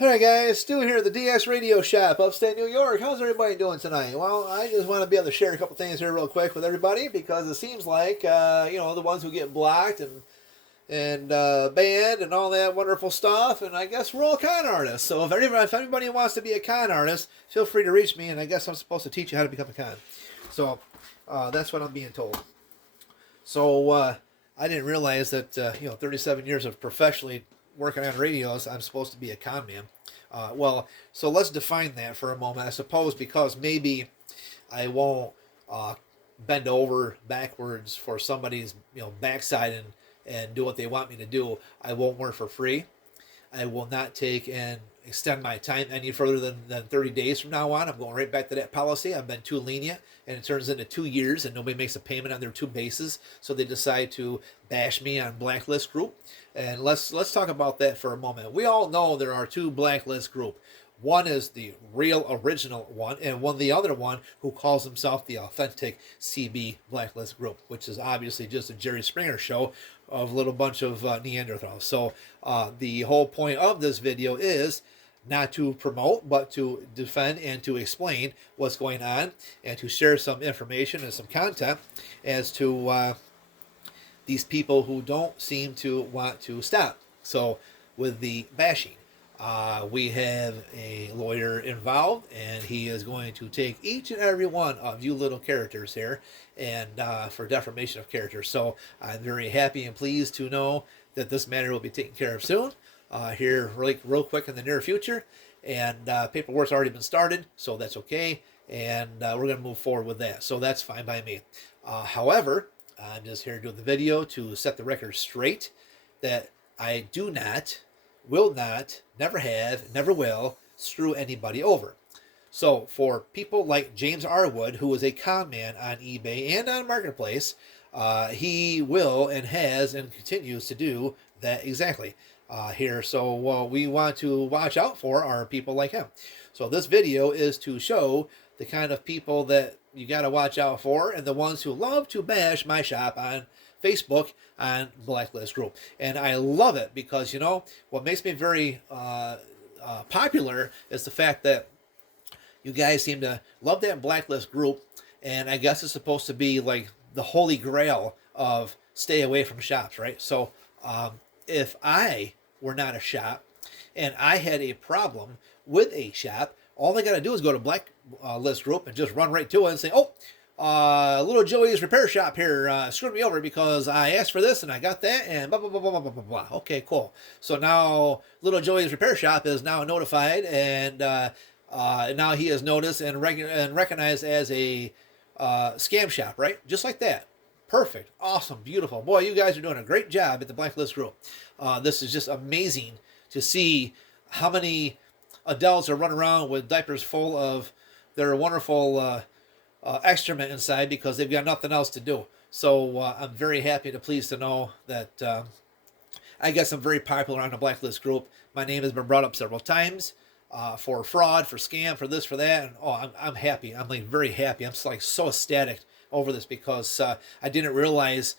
Alright guys, Stu here at the DS Radio Shop, upstate New York. How's everybody doing tonight? Well, I just want to be able to share a couple things here real quick with everybody because it seems like, the ones who get blocked and banned and all that wonderful stuff, and I guess we're all con artists. So if anybody wants to be a con artist, feel free to reach me, and I guess I'm supposed to teach you how to become a con. So that's what I'm being told. So I didn't realize that 37 years of professionally working on radios, I'm supposed to be a con man. So let's define that for a moment. I suppose because maybe I won't bend over backwards for somebody's backside and do what they want me to do. I won't work for free. I will not take and extend my time any further than 30 days from now on. I'm going right back to that policy. I've been too lenient, and it turns into 2 years, and nobody makes a payment on their two bases, so they decide to bash me on Blacklist Group. And let's talk about that for a moment. We all know there are two Blacklist Group. One is the real original one, and the other one who calls himself the authentic CB Blacklist Group, which is obviously just a Jerry Springer show of a little bunch of Neanderthals. So the whole point of this video is not to promote, but to defend and to explain what's going on and to share some information and some content as to these people who don't seem to want to stop. So with the bashing, we have a lawyer involved, and he is going to take each and every one of you little characters here and for defamation of character. So I'm very happy and pleased to know that this matter will be taken care of soon, here real quick in the near future. And paperwork's already been started, so that's okay. And we're going to move forward with that. So that's fine by me. However, I'm just here doing the video to set the record straight that I do not, will not, never have, never will screw anybody over. So for people like James R. Wood, who is a con man on eBay and on Marketplace, he will and has and continues to do that exactly here. So what we want to watch out for are people like him. So this video is to show the kind of people that you got to watch out for, and the ones who love to bash my shop on Facebook on Blacklist Group. And I love it because, what makes me very popular is the fact that you guys seem to love that Blacklist Group, and I guess it's supposed to be like the holy grail of stay away from shops, right? So if I were not a shop and I had a problem with a shop, all I got to do is go to Blacklist Group and just run right to it and say, little Joey's repair shop here screwed me over because I asked for this and I got that and blah, blah, blah, blah, blah, blah, blah. Okay, cool. So now little Joey's repair shop is now notified, and now he is noticed and recognized as a scam shop, right? Just like that. Perfect. Awesome. Beautiful. Boy, you guys are doing a great job at the Blacklist Group. This is just amazing to see how many adults are running around with diapers full of their wonderful excrement inside because they've got nothing else to do. So I'm very happy and pleased to know that I guess I'm very popular on the Blacklist Group. My name has been brought up several times for fraud, for scam, for this, for that. And I'm happy. I'm like very happy. I'm like so ecstatic over this because I didn't realize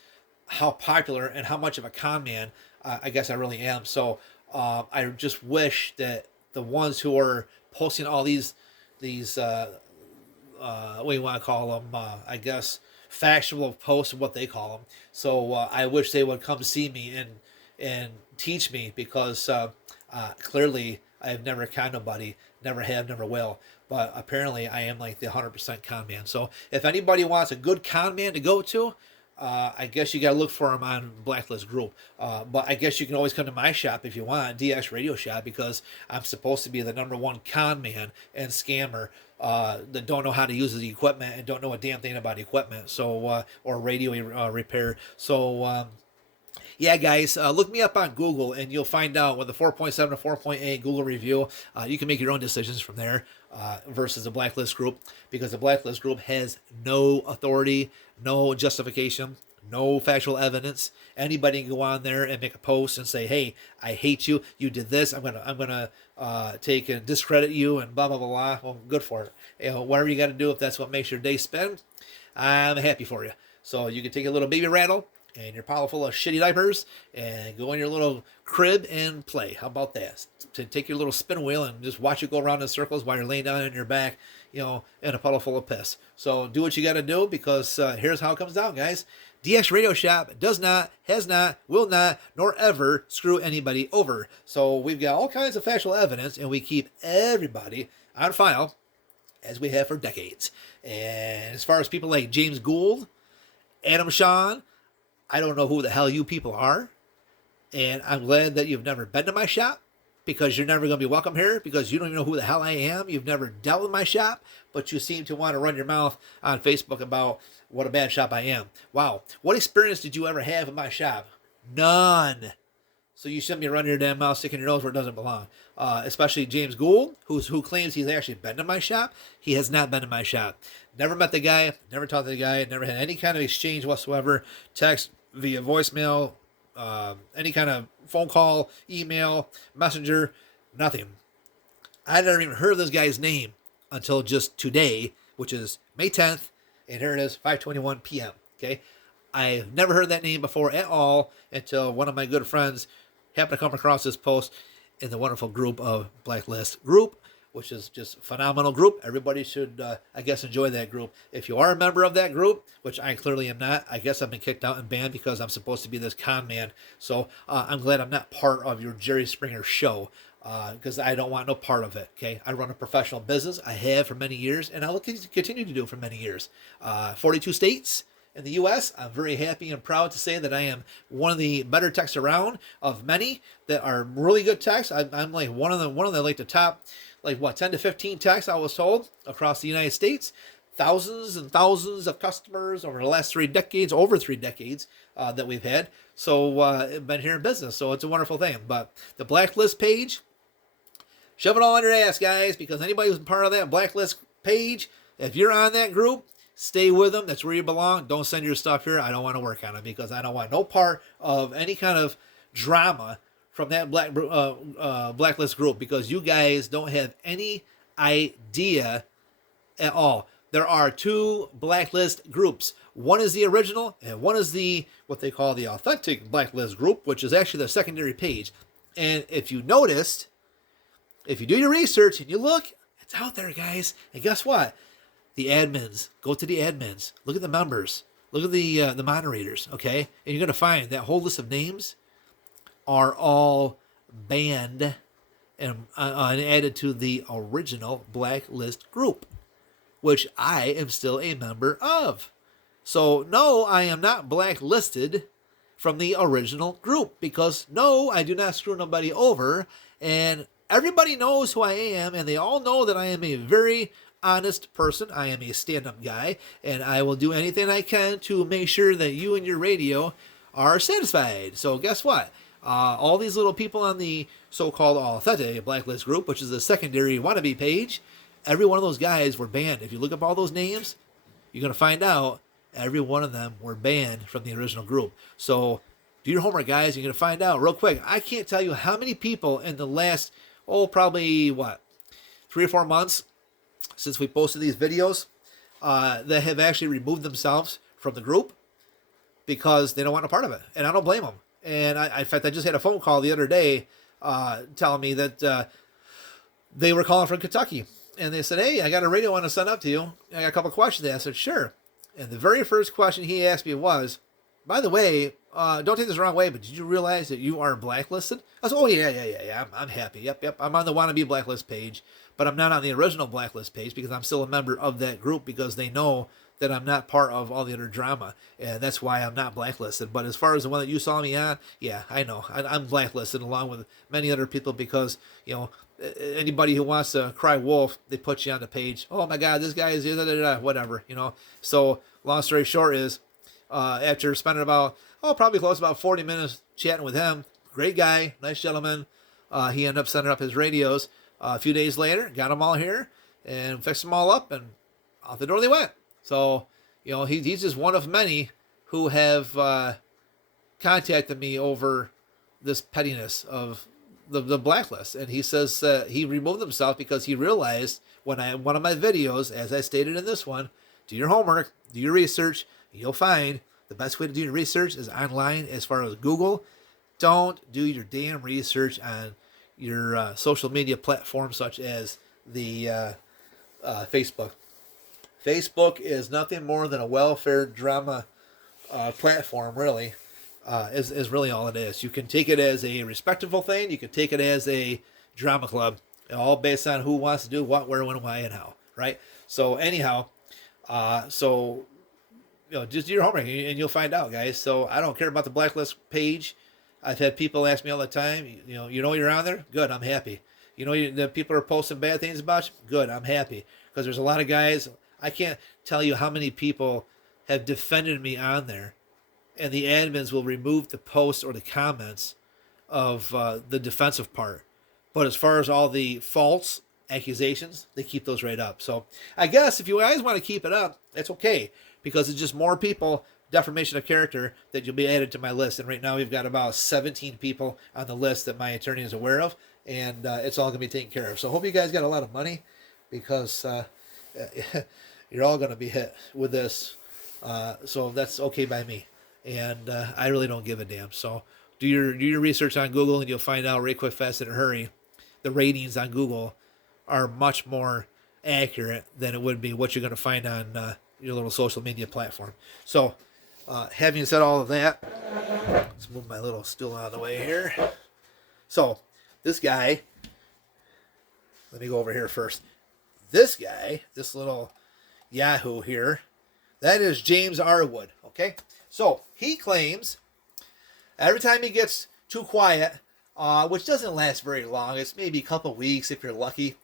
how popular and how much of a con man I guess I really am. So I just wish that the ones who are posting all these what do you want to call them? I guess factual posts, what they call them. So I wish they would come see me and teach me because clearly I have never conned nobody, never have, never will. But apparently I am like the 100% con man. So if anybody wants a good con man to go to, I guess you got to look for them on Blacklist Group. But I guess you can always come to my shop if you want, DX Radio Shop, because I'm supposed to be the #1 con man and scammer that don't know how to use the equipment and don't know a damn thing about equipment. So or radio repair. So yeah, guys, look me up on Google and you'll find out with the 4.7 to 4.8 Google review. You can make your own decisions from there versus the Blacklist Group, because the Blacklist Group has no authority, no justification, no factual evidence. Anybody can go on there and make a post and say, "Hey, I hate you. You did this. I'm gonna take and discredit you and blah blah blah blah." Well, good for it. Whatever you got to do if that's what makes your day spend, I'm happy for you. So you can take a little baby rattle and your pile full of shitty diapers and go in your little crib and play. How about that? To take your little spin wheel and just watch it go around in circles while you're laying down on your back, in a puddle full of piss. So do what you got to do, because here's how it comes down, guys. DX Radio Shop does not, has not, will not, nor ever screw anybody over. So we've got all kinds of factual evidence, and we keep everybody on file, as we have for decades. And as far as people like James Gould, Adam Shawn, I don't know who the hell you people are. And I'm glad that you've never been to my shop, because you're never going to be welcome here, because you don't even know who the hell I am. You've never dealt with my shop, but you seem to want to run your mouth on Facebook about what a bad shop I am. Wow. What experience did you ever have in my shop? None. So you shouldn't be running your damn mouth, sticking your nose where it doesn't belong. Especially James Gould, who claims he's actually been to my shop. He has not been to my shop. Never met the guy, never talked to the guy, never had any kind of exchange whatsoever. Text, via voicemail, any kind of phone call, email, messenger, nothing. I never even heard of this guy's name until just today, which is May 10th, and here it is, 5:21 p.m. Okay, I've never heard that name before at all until one of my good friends happened to come across this post in the wonderful group of Blacklist Group, which is just a phenomenal group. Everybody should, I guess, enjoy that group. If you are a member of that group, which I clearly am not, I guess I've been kicked out and banned because I'm supposed to be this con man. So I'm glad I'm not part of your Jerry Springer show, because I don't want no part of it. Okay, I run a professional business. I have for many years, and I will continue to do for many years. 42 states in the U.S. I'm very happy and proud to say that I am one of the better techs around, of many that are really good techs. I'm like one of the like the top, 10 to 15 techs, I was told, across the United States. Thousands and thousands of customers over the last over 3 decades that we've had. So been here in business, so it's a wonderful thing. But the Blacklist page, shove it all on your ass, guys, because anybody who's part of that Blacklist page, if you're on that group, stay with them. That's where you belong. Don't send your stuff here. I don't want to work on it, because I don't want no part of any kind of drama from that Blacklist group, because you guys don't have any idea at all. There are 2 Blacklist groups. One is the original, and one is what they call the authentic Blacklist group, which is actually the secondary page. And if you noticed, if you do your research and you look, it's out there, guys. And guess what? The admins. Go to the admins. Look at the members. Look at the moderators, okay? And you're going to find that whole list of names are all banned and added to the original Blacklist group, which I am still a member of. So, no, I am not blacklisted from the original group, because, no, I do not screw nobody over, and everybody knows who I am, and they all know that I am a very honest person. I am a stand-up guy, and I will do anything I can to make sure that you and your radio are satisfied. So, guess what? All these little people on the so-called authentic Blacklist group, which is the secondary wannabe page, every one of those guys were banned. If you look up all those names, you're going to find out every one of them were banned from the original group. So do your homework, guys. You're going to find out real quick. I can't tell you how many people in the last, probably 3 or 4 months since we posted these videos that have actually removed themselves from the group because they don't want a part of it. And I don't blame them. And in fact, I just had a phone call the other day telling me that they were calling from Kentucky. And they said, hey, I got a radio I want to send up to you. I got a couple questions. I said, sure. And the very first question he asked me was, by the way, don't take this the wrong way, but did you realize that you are blacklisted? I said, oh, yeah. I'm happy. Yep. I'm on the wannabe blacklist page, but I'm not on the original blacklist page because I'm still a member of that group because they know that I'm not part of all the other drama, and that's why I'm not blacklisted. But as far as the one that you saw me on, yeah, I know. I'm blacklisted along with many other people because, anybody who wants to cry wolf, they put you on the page. Oh, my God, this guy is whatever, So long story short is, after spending probably close to about 40 minutes chatting with him, great guy, nice gentleman, he ended up sending up his radios. A few days later, got them all here and fixed them all up, and out the door they went. So, he's just one of many who have contacted me over this pettiness of the blacklist. And he says he removed himself because he realized when one of my videos, as I stated in this one, do your homework, do your research, you'll find The best way to do your research is online as far as Google. Don't do your damn research on your social media platforms such as the Facebook. Facebook is nothing more than a welfare drama platform, really. Is really all it is. You can take it as a respectable thing. You can take it as a drama club, all based on who wants to do what, where, when, why, and how. Right. So anyhow, so just do your homework and you'll find out, guys. So I don't care about the blacklist page. I've had people ask me all the time. You know you're on there. Good, I'm happy. The people are posting bad things about you. Good, I'm happy because there's a lot of guys. I can't tell you how many people have defended me on there, and the admins will remove the posts or the comments of the defensive part. But as far as all the false accusations, they keep those right up. So I guess if you guys want to keep it up, that's okay, because it's just more people, defamation of character, that you'll be added to my list. And right now we've got about 17 people on the list that my attorney is aware of, and it's all going to be taken care of. So I hope you guys got a lot of money, because you're all going to be hit with this. So that's okay by me. And I really don't give a damn. So do your research on Google, and you'll find out right quick, fast, in a hurry. The ratings on Google are much more accurate than it would be what you're going to find on your little social media platform. So having said all of that, let's move my little stool out of the way here. So this guy, let me go over here first. This guy, this little Yahoo here, that is James Arwood. Okay, so he claims every time he gets too quiet, which doesn't last very long, it's maybe a couple weeks if you're lucky.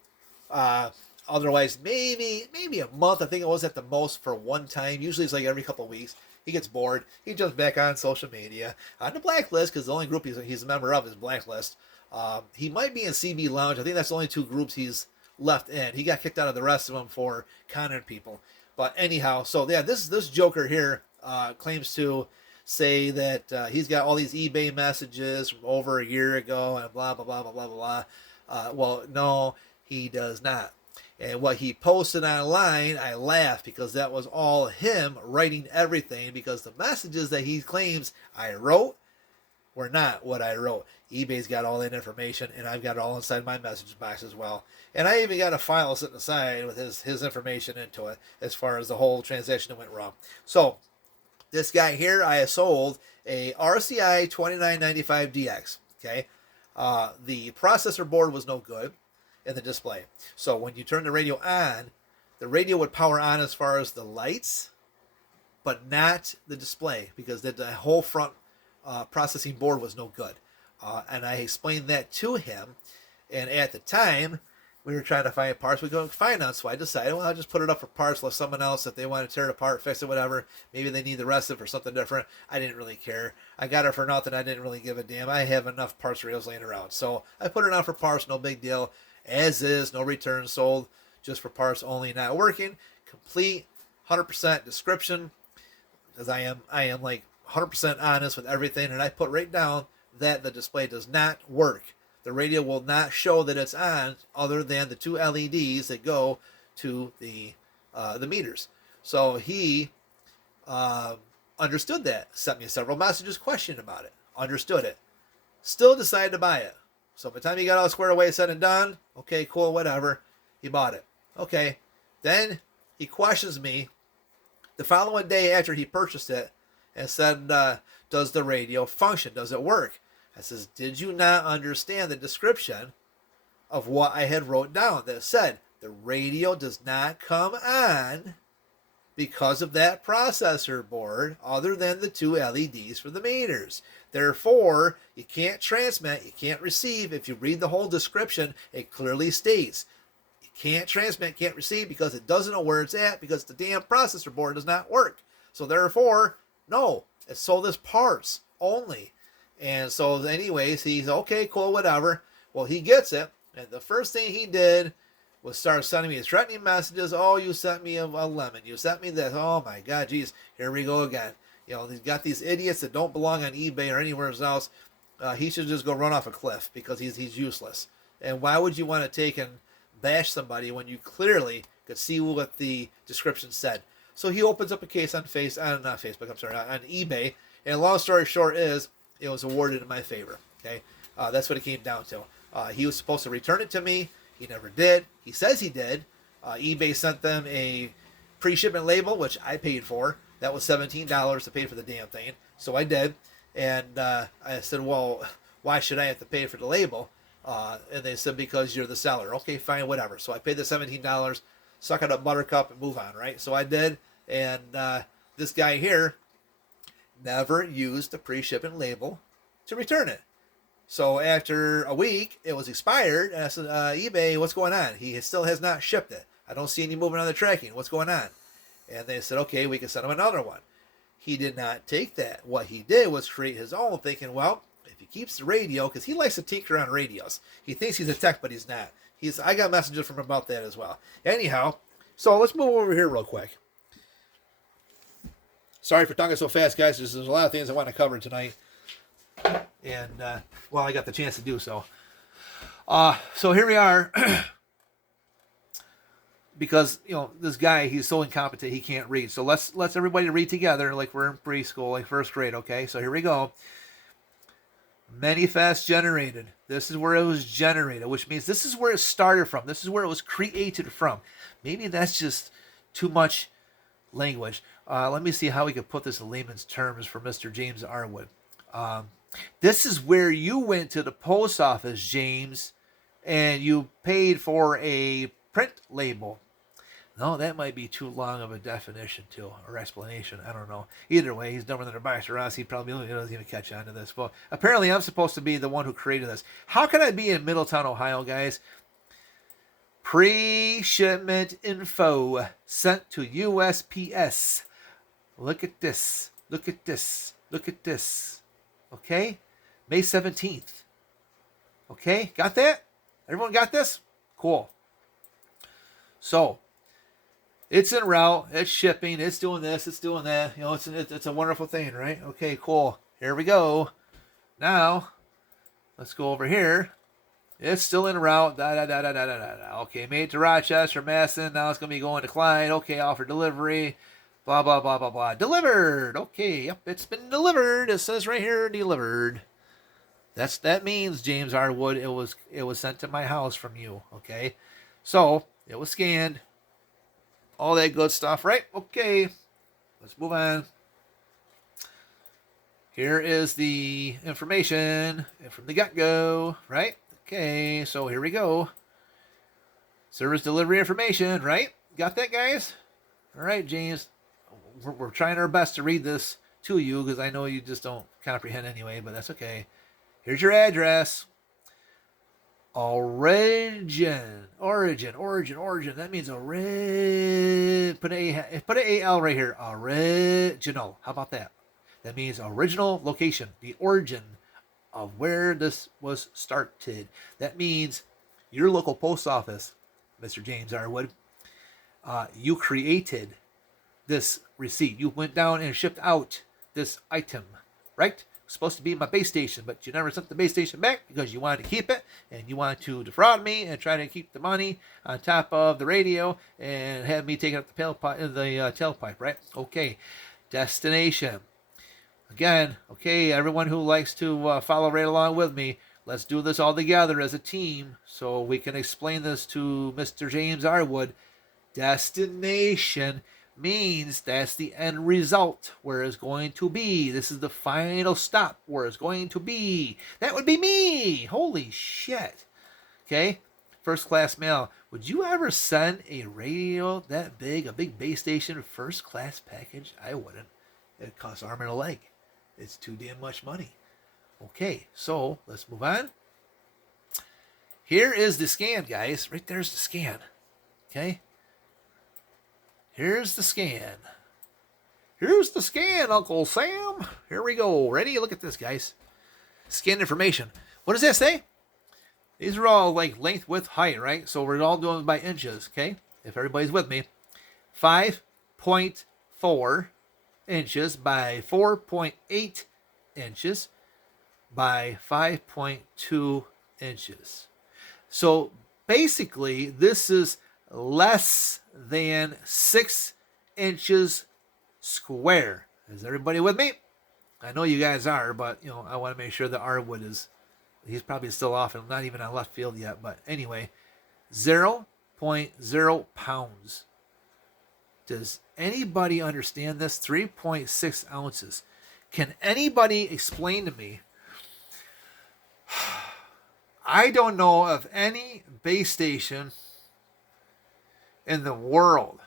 Otherwise, maybe a month. I think it was at the most for one time. Usually it's like every couple of weeks. He gets bored. He jumps back on social media, on the Blacklist, because the only group he's a member of is Blacklist. He might be in CB Lounge. I think that's the only two groups he's left in. He got kicked out of the rest of them for conning people. But anyhow, so yeah, this joker here claims to say that he's got all these eBay messages from over a year ago and blah, blah, blah, blah, blah, blah. Well, no, he does not. And what he posted online, I laughed, because that was all him writing everything, because the messages that he claims I wrote were not what I wrote. eBay's got all that information, and I've got it all inside my message box as well. And I even got a file sitting aside with his information into it as far as the whole transaction that went wrong. So this guy here, I sold a RCI 2995DX. Okay, the processor board was no good in the display. So when you turn the radio on, the radio would power on as far as the lights, but not the display, because the whole front processing board was no good. And I explained that to him, and at the time we were trying to find parts we couldn't find them, so I decided, well, I'll just put it up for parts, let someone else, if they want to tear it apart, fix it, whatever, maybe they need the rest of it for something different. I didn't really care. I got it for nothing. I didn't really give a damn. I have enough parts rails laying around, so I put it on for parts, no big deal. As is, no returns, sold just for parts only, not working. Complete 100% description, because I am like 100% honest with everything, and I put right down that the display does not work. The radio will not show that it's on, other than the two LEDs that go to the meters. So he understood that, sent me several messages questioning about it, understood it, still decided to buy it. So by the time he got all squared away, said and done, okay, cool, whatever, he bought it. Okay, then he questions me the following day after he purchased it and said, does the radio function? Does it work? I says, did you not understand the description of what I had wrote down that said the radio does not come on because of that processor board, other than the two LEDs for the meters? Therefore, you can't transmit, you can't receive. If you read the whole description, it clearly states you can't transmit, can't receive, because it doesn't know where it's at, because the damn processor board does not work. So therefore, no, it's sold as parts only. And so anyways, he's okay, cool, whatever. Well, he gets it, and the first thing he did was start sending me threatening messages. Oh, you sent me a lemon. You sent me this. Oh my God, geez, here we go again. He's got these idiots that don't belong on eBay or anywhere else. He should just go run off a cliff, because he's useless. And why would you want to take and bash somebody when you clearly could see what the description said? So he opens up a case on not Facebook, I'm sorry, on eBay. And long story short is, it was awarded in my favor. Okay, that's what it came down to. He was supposed to return it to me. He never did. He says he did. eBay sent them a pre-shipment label, which I paid for. That was $17 to pay for the damn thing. So I did. And I said, well, why should I have to pay for the label? And they said, because you're the seller. Okay, fine, whatever. So I paid the $17, suck it up, buttercup, and move on, right? So I did. And this guy here never used the pre-shipment label to return it. So after a week, it was expired. And I said, eBay, what's going on? He still has not shipped it. I don't see any movement on the tracking. What's going on? And they said, okay, we can send him another one. He did not take that. What he did was create his own, thinking, well, if he keeps the radio, because he likes to tinker on radios. He thinks he's a tech, but he's not. I got messages from him about that as well. Anyhow, so let's move over here real quick. Sorry for talking so fast, guys. There's a lot of things I want to cover tonight. And, well, I got the chance to do so. So here we are. Because, this guy, he's so incompetent, he can't read. So let's everybody read together like we're in preschool, like first grade, okay? So here we go. Manifest generated. This is where it was generated, which means this is where it started from. This is where it was created from. Maybe that's just too much language. Let me see how we could put this in layman's terms for Mr. James Arwood. This is where you went to the post office, James, and you paid for a print label. No, that might be too long of a definition, too, or explanation. I don't know. Either way, he's dumber than a box or else he probably doesn't even catch on to this. Well, apparently I'm supposed to be the one who created this. How can I be in Middletown, Ohio, guys? Pre-shipment info sent to USPS. Look at this. Look at this. Look at this. Okay? May 17th. Okay? Got that? Everyone got this? Cool. So, it's en route, it's shipping, it's doing this, it's doing that. It's a wonderful thing, right? Okay, cool. Here we go. Now, let's go over here. It's still en route. Okay, made to Rochester, Masson. Now it's going to be going to Clyde. Okay, offer delivery. Blah, blah, blah, blah, blah. Delivered. Okay, yep, it's been delivered. It says right here, delivered. That means, James Arwood, it was sent to my house from you. Okay, so it was scanned. All that good stuff, right? Okay, let's move on. Here is the information from the get-go, right? Okay, so here we go. Service delivery information, right? Got that, guys? All right, James. We're trying our best to read this to you because I know you just don't comprehend anyway, but that's okay. Here's your address. Origin. That means put an AL right here. Original. How about that? That means original location, the origin of where this was started. That means your local post office, Mr. James Arwood, you created this receipt. You went down and shipped out this item, right? Supposed to be my base station, but you never sent the base station back because you wanted to keep it and you wanted to defraud me and try to keep the money on top of the radio and have me taking up the tailpipe, right? Okay, destination. Again, okay, everyone who likes to follow right along with me, let's do this all together as a team so we can explain this to Mr. James Arwood. Destination means that's the end result where it's going to be. This is the final stop where it's going to be. That would be me. Holy shit. Okay? First class mail. Would you ever send a radio that big, a big base station first class package? I wouldn't. It costs arm and a leg. It's too damn much money. Okay, so let's move on. Here is the scan, guys. Right there's the scan. Okay? Here's the scan. Here's the scan, Uncle Sam. Here we go. Ready? Look at this, guys. Scan information. What does that say? These are all like length, width, height, right? So we're all doing by inches, okay? If everybody's with me. 5.4 inches by 4.8 inches by 5.2 inches. So basically, this is less than 6 inches square. Is everybody with me? I know you guys are, but I want to make sure that Arwood he's probably still off and not even on left field yet. But anyway, 0.0 pounds. Does anybody understand this? 3.6 ounces. Can anybody explain to me? I don't know of any base station in the world,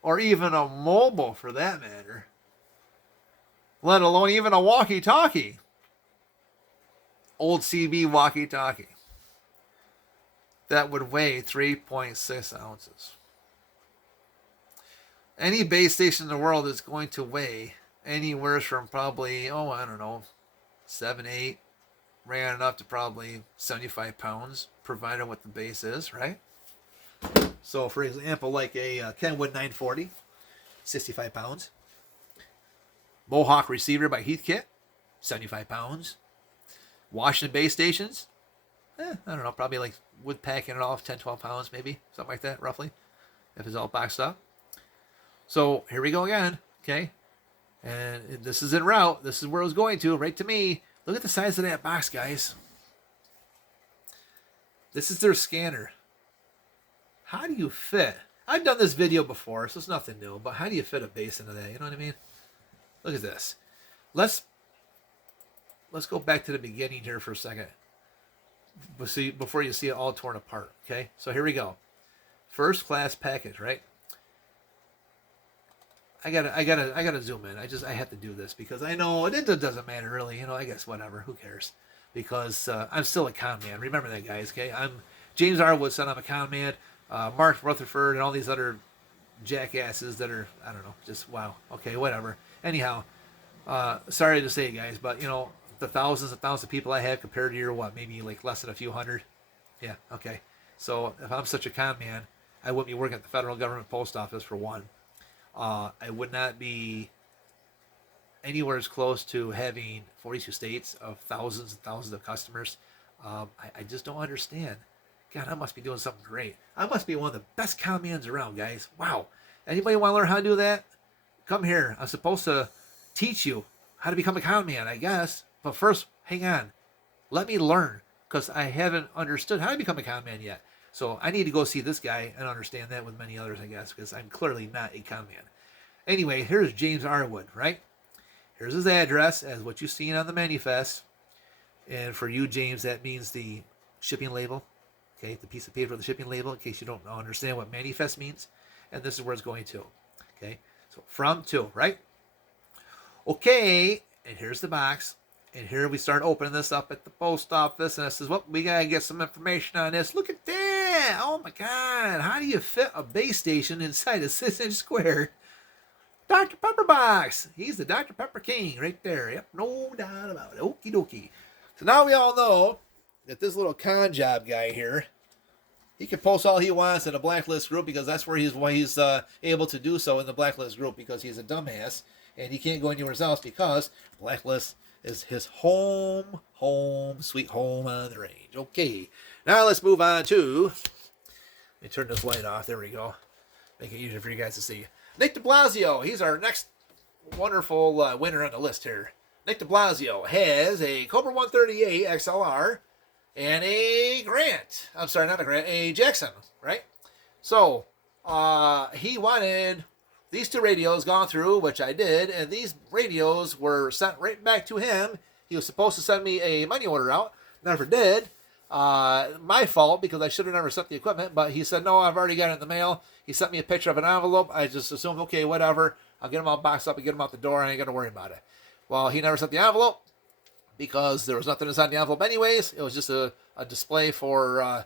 or even a mobile for that matter, let alone even a walkie-talkie, old CB walkie-talkie, that would weigh 3.6 ounces. Any base station in the world is going to weigh anywhere from probably, I don't know, 7, 8, ran up to probably 75 pounds, provided what the base is, right? So, for example, like a Kenwood 940, 65 pounds. Mohawk receiver by Heathkit, 75 pounds. Washington base stations, I don't know, probably like wood packing it off, 10, 12 pounds maybe, something like that, roughly, if it's all boxed up. So, here we go again, okay? And this is en route. This is where I was going to, right to me. Look at the size of that box, guys. This is their scanner. How do you fit? I've done this video before, so it's nothing new, but how do you fit a base into that? You know what I mean? Look at this. Let's go back to the beginning here for a second. Before you see it all torn apart, okay? So here we go. First class package, right? I gotta zoom in. I have to do this because I know it doesn't matter really. I guess whatever. Who cares? Because I'm still a con man. Remember that, guys. Okay, I'm James Arwood, son. I'm a con man. Mark Rutherford and all these other jackasses that are, I don't know, just wow. Okay, whatever. Anyhow, sorry to say it, guys, but the thousands and thousands of people I have compared to your maybe like less than a few hundred. Yeah. Okay. So if I'm such a con man, I wouldn't be working at the federal government post office for one. I would not be anywhere as close to having 42 states of thousands and thousands of customers. I just don't understand. God, I must be doing something great. I must be one of the best con mans around, guys. Wow. Anybody want to learn how to do that? Come here. I'm supposed to teach you how to become a con man, I guess. But first, hang on. Let me learn, because I haven't understood how to become a con man yet. So I need to go see this guy and understand that with many others, I guess, because I'm clearly not a con man. Anyway, here's James Arwood, right? Here's his address as what you've seen on the manifest. And for you, James, that means the shipping label. Okay, the piece of paper with the shipping label, in case you don't understand what manifest means. And this is where it's going to. Okay, so from to, right? Okay, and here's the box. And here we start opening this up at the post office. And it says, well, we got to get some information on this. Look at that. Oh, my God. How do you fit a base station inside a 6-inch square Dr. Pepper box? He's the Dr. Pepper King right there. Yep, no doubt about it. Okie dokie. So now we all know that this little con job guy here, he can post all he wants in a blacklist group because that's where he's able to do so in the blacklist group, because he's a dumbass and he can't go anywhere else because blacklist is his home, sweet home on the range. Okay, now let's move on to, let me turn this light off. There we go. Make it easier for you guys to see. Nick de Blasio, he's our next wonderful winner on the list here. Nick de Blasio has a Cobra 138 XLR and a Grant. I'm sorry, not a Grant, a Jackson, right? So, he wanted these two radios gone through, which I did, and these radios were sent right back to him. He was supposed to send me a money order out, never did. My fault, because I should have never sent the equipment, but he said, no, I've already got it in the mail. He sent me a picture of an envelope. I just assumed, okay, whatever. I'll get them all boxed up and get them out the door. I ain't got to worry about it. Well, he never sent the envelope because there was nothing inside the envelope anyways. It was just a display for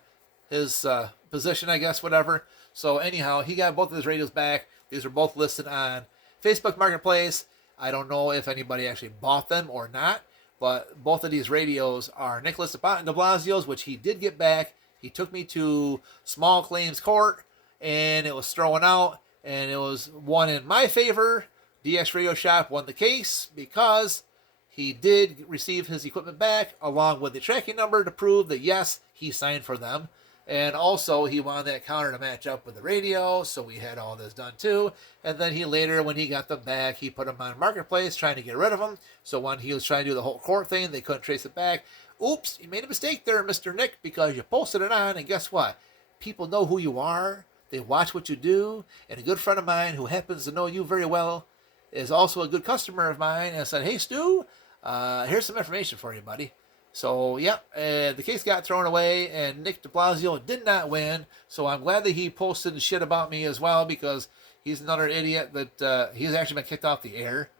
his position, I guess, whatever. So anyhow, he got both of his radios back. These are both listed on Facebook Marketplace. I don't know if anybody actually bought them or not, but both of these radios are Nicholas de Blasio's, which he did get back. He took me to small claims court, and it was thrown out, and it was one in my favor. DX Radio Shop won the case because he did receive his equipment back along with the tracking number to prove that, yes, he signed for them. And also, he wanted that counter to match up with the radio, so we had all this done too. And then he later, when he got them back, he put them on Marketplace, trying to get rid of them. So when he was trying to do the whole court thing, they couldn't trace it back. Oops, you made a mistake there, Mr. Nick, because you posted it on, and guess what? People know who you are. They watch what you do. And a good friend of mine who happens to know you very well is also a good customer of mine, and said, hey, Stu, here's some information for you, buddy. So, yep, the case got thrown away, and Nick de Blasio did not win. So I'm glad that he posted shit about me as well, because he's another idiot that he's actually been kicked off the air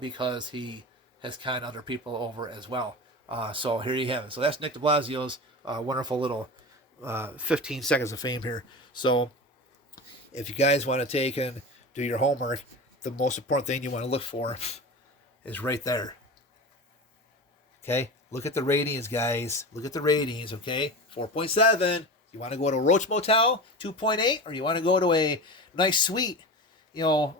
because he has conned other people over as well. So here you have it. So that's Nick de Blasio's wonderful little 15 seconds of fame here. So if you guys want to take and do your homework, the most important thing you want to look for is right there. Okay? Look at the ratings, guys. Look at the ratings, okay? 4.7. You want to go to a Roach Motel, 2.8, or you want to go to a nice suite, for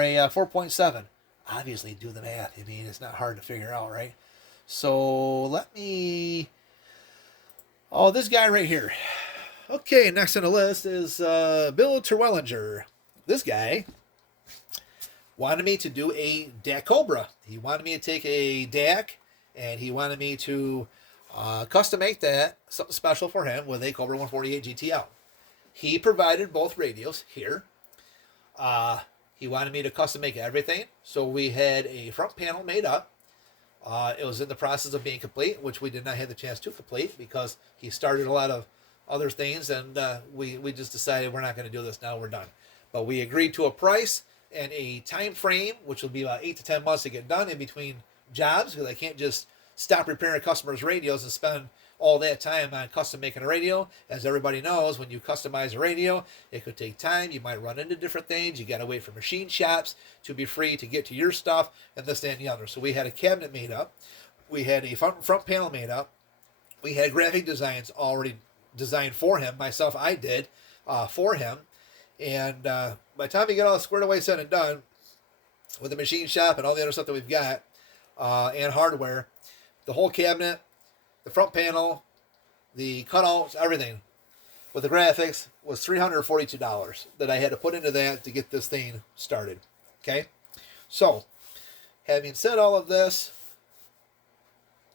a 4.7? Obviously, do the math. I mean, it's not hard to figure out, right? So let me... Oh, this guy right here. Okay, next on the list is Bill Terwellinger. This guy wanted me to do a DAC Cobra. He wanted me to take a DAC, and he wanted me to custom make that, something special for him, with a Cobra 148 GTL. He provided both radios here. He wanted me to custom make everything. So we had a front panel made up. It was in the process of being complete, which we did not have the chance to complete because he started a lot of other things, and we just decided we're not going to do this now, we're done. But we agreed to a price and a time frame, which will be about 8 to 10 months to get done in between jobs, because I can't just stop repairing customers' radios and spend all that time on custom making a radio. As everybody knows, when you customize a radio, it could take time. You might run into different things. You got to wait for machine shops to be free to get to your stuff, and this, that, and the other. So we had a cabinet made up. We had a front panel made up. We had graphic designs already designed for him. Myself, I did for him. And by the time we get all squared away, said and done, with the machine shop and all the other stuff that we've got, and hardware, the whole cabinet, the front panel, the cutouts, everything with the graphics was $342 that I had to put into that to get this thing started. Okay? So, having said all of this,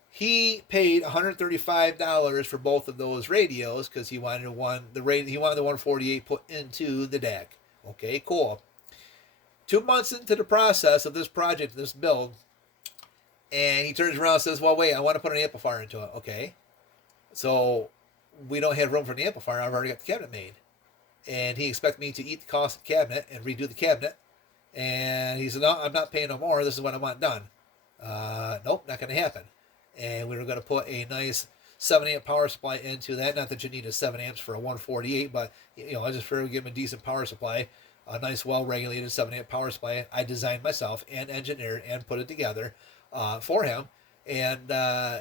he paid $135 for both of those radios because he wanted the 148 put into the DAC. Okay, cool. 2 months into the process of this project, this build, and he turns around and says, well, wait, I want to put an amplifier into it. Okay. So we don't have room for the amplifier. I've already got the cabinet made. And he expected me to eat the cost of the cabinet and redo the cabinet. And he said, no, I'm not paying no more. This is what I want done. Nope, not going to happen. And we were going to put a nice 7-amp power supply into that. Not that you need a 7 amps for a 148, but I just figured we'd give him a decent power supply. A nice, well-regulated 7-amp power supply I designed myself and engineered and put it together for him. And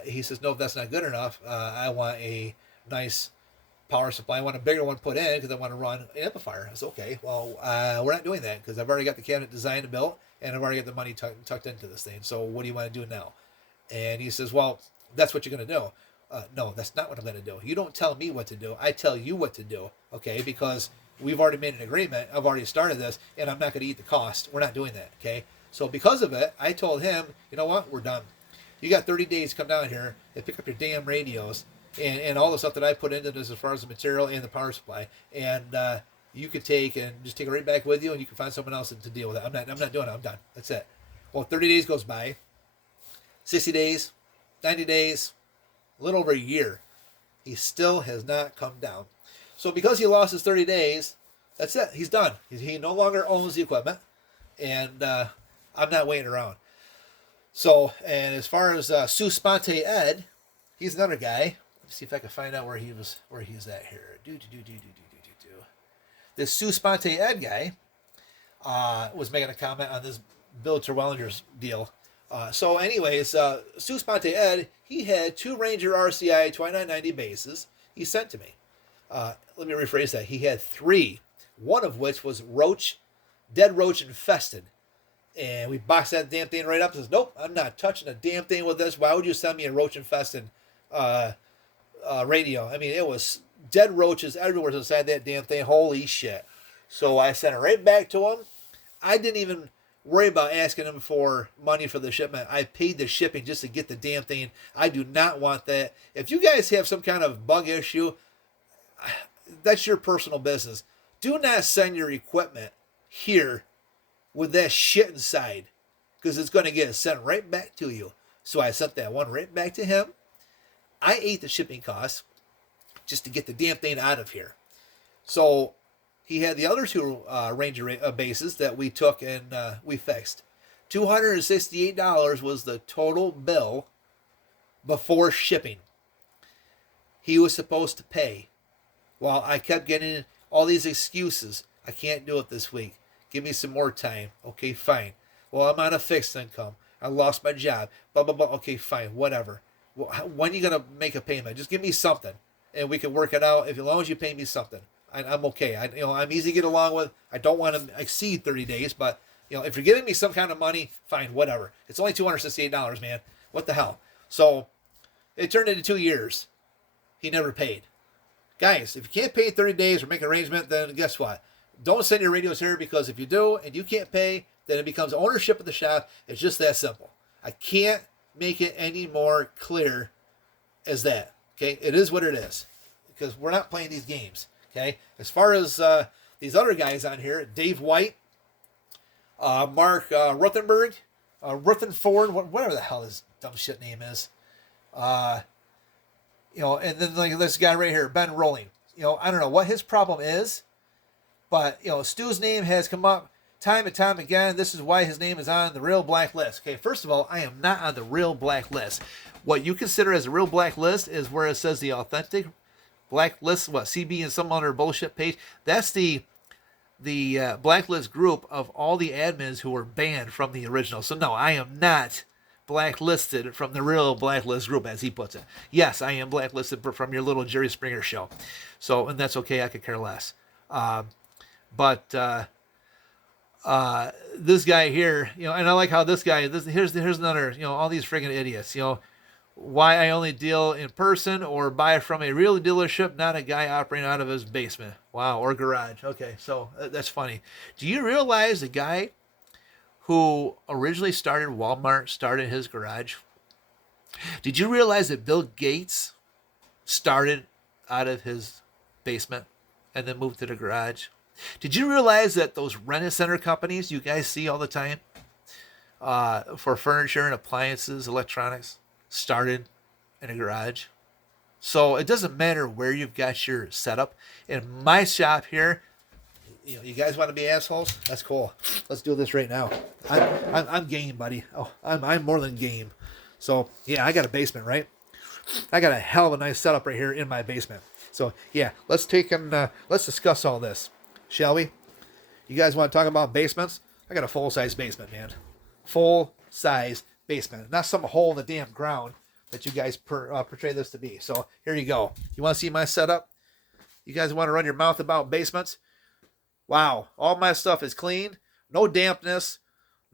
he says, no, if that's not good enough, I want a nice power supply. I want a bigger one put in because I want to run an amplifier. I said, okay, well, we're not doing that because I've already got the cabinet designed and built, and I've already got the money tucked into this thing. So what do you want to do now? And he says, well, that's what you're going to do. No, that's not what I'm going to do. You don't tell me what to do. I tell you what to do, okay? Because we've already made an agreement. I've already started this, and I'm not going to eat the cost. We're not doing that, okay? So because of it, I told him, you know what? We're done. You got 30 days to come down here and pick up your damn radios and all the stuff that I put into this as far as the material and the power supply. And you could take it right back with you, and you can find someone else to deal with it. I'm not doing it. I'm done. That's it. Well, 30 days goes by. 60 days, 90 days, a little over a year. He still has not come down. So because he lost his 30 days, that's it. He's done. He no longer owns the equipment, and I'm not waiting around. So, and as far as Sue Sponte Ed, he's another guy. Let's see if I can find out where he's at here. This Sue Sponte Ed guy was making a comment on this Bill Terwellinger's deal. So anyways, Sue Sponte Ed, he had 2 Ranger RCI 2990 bases he sent to me. Let me rephrase that. He had 3, one of which was dead roach infested. And we boxed that damn thing right up and says, nope, I'm not touching a damn thing with this. Why would you send me a roach infested radio? I mean, it was dead roaches everywhere inside that damn thing. Holy shit. So I sent it right back to him. I didn't even worry about asking him for money for the shipment. I paid the shipping just to get the damn thing. I do not want that. If you guys have some kind of bug issue, that's your personal business. Do not send your equipment here with that shit inside, because it's going to get sent right back to you. So I sent that one right back to him. I ate the shipping costs just to get the damn thing out of here. So he had the other two Ranger bases that we took and we fixed. $268 was the total bill before shipping. He was supposed to pay. Well, I kept getting all these excuses. I can't do it this week. Give me some more time. Okay, fine. Well, I'm on a fixed income. I lost my job. Blah, blah, blah. Okay, fine. Whatever. Well, when are you going to make a payment? Just give me something, and we can work it out. As long as you pay me something, I'm okay. I'm easy to get along with. I don't want to exceed 30 days, but if you're giving me some kind of money, fine, whatever. It's only $268, man. What the hell? So it turned into 2 years. He never paid. Guys, if you can't pay in 30 days or make an arrangement, then guess what? Don't send your radios here, because if you do and you can't pay, then it becomes ownership of the shop. It's just that simple. I can't make it any more clear as that. Okay, it is what it is, because we're not playing these games. Okay, as far as these other guys on here, Dave White, Mark Ruthenberg, Ruthenford, whatever the hell his dumb shit name is, and then like this guy right here, Ben Rolling. I don't know what his problem is, but Stu's name has come up time and time again. This is why his name is on the real blacklist. Okay, first of all, I am not on the real blacklist. What you consider as a real blacklist is where it says the authentic blacklist, CB and some other bullshit page. That's the blacklist group of all the admins who were banned from the original. So no, I am not blacklisted from the real blacklist group, as he puts it. Yes, I am blacklisted from your little Jerry Springer show. So, and that's okay. I could care less. But this guy here, and I like how this guy, here's another, all these friggin' idiots, why I only deal in person or buy from a real dealership, not a guy operating out of his basement. Wow, or garage. Okay, so that's funny. Do you realize the guy who originally started Walmart started his garage? Did you realize that Bill Gates started out of his basement and then moved to the garage? Did you realize that those rent-a-center companies you guys see all the time for furniture and appliances, electronics, started in a garage? So it doesn't matter where you've got your setup. In my shop here, you guys want to be assholes? That's cool. Let's do this right now. I'm game, buddy. Oh, I'm more than game. So yeah, I got a basement, right? I got a hell of a nice setup right here in my basement. So yeah, let's discuss all this, shall we? You guys want to talk about basements? I got a full-size basement, man. Full-size basement. Not some hole in the damn ground that you guys portray this to be. So here you go. You want to see my setup? You guys want to run your mouth about basements? Wow. All my stuff is clean. No dampness.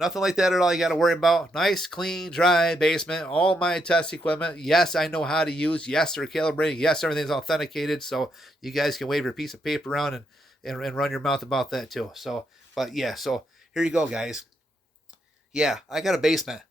Nothing like that at all you got to worry about. Nice, clean, dry basement. All my test equipment. Yes, I know how to use. Yes, they're calibrated. Yes, everything's authenticated. So you guys can wave your piece of paper around and run your mouth about that too. So, but yeah, so here you go, guys. Yeah, I got a basement.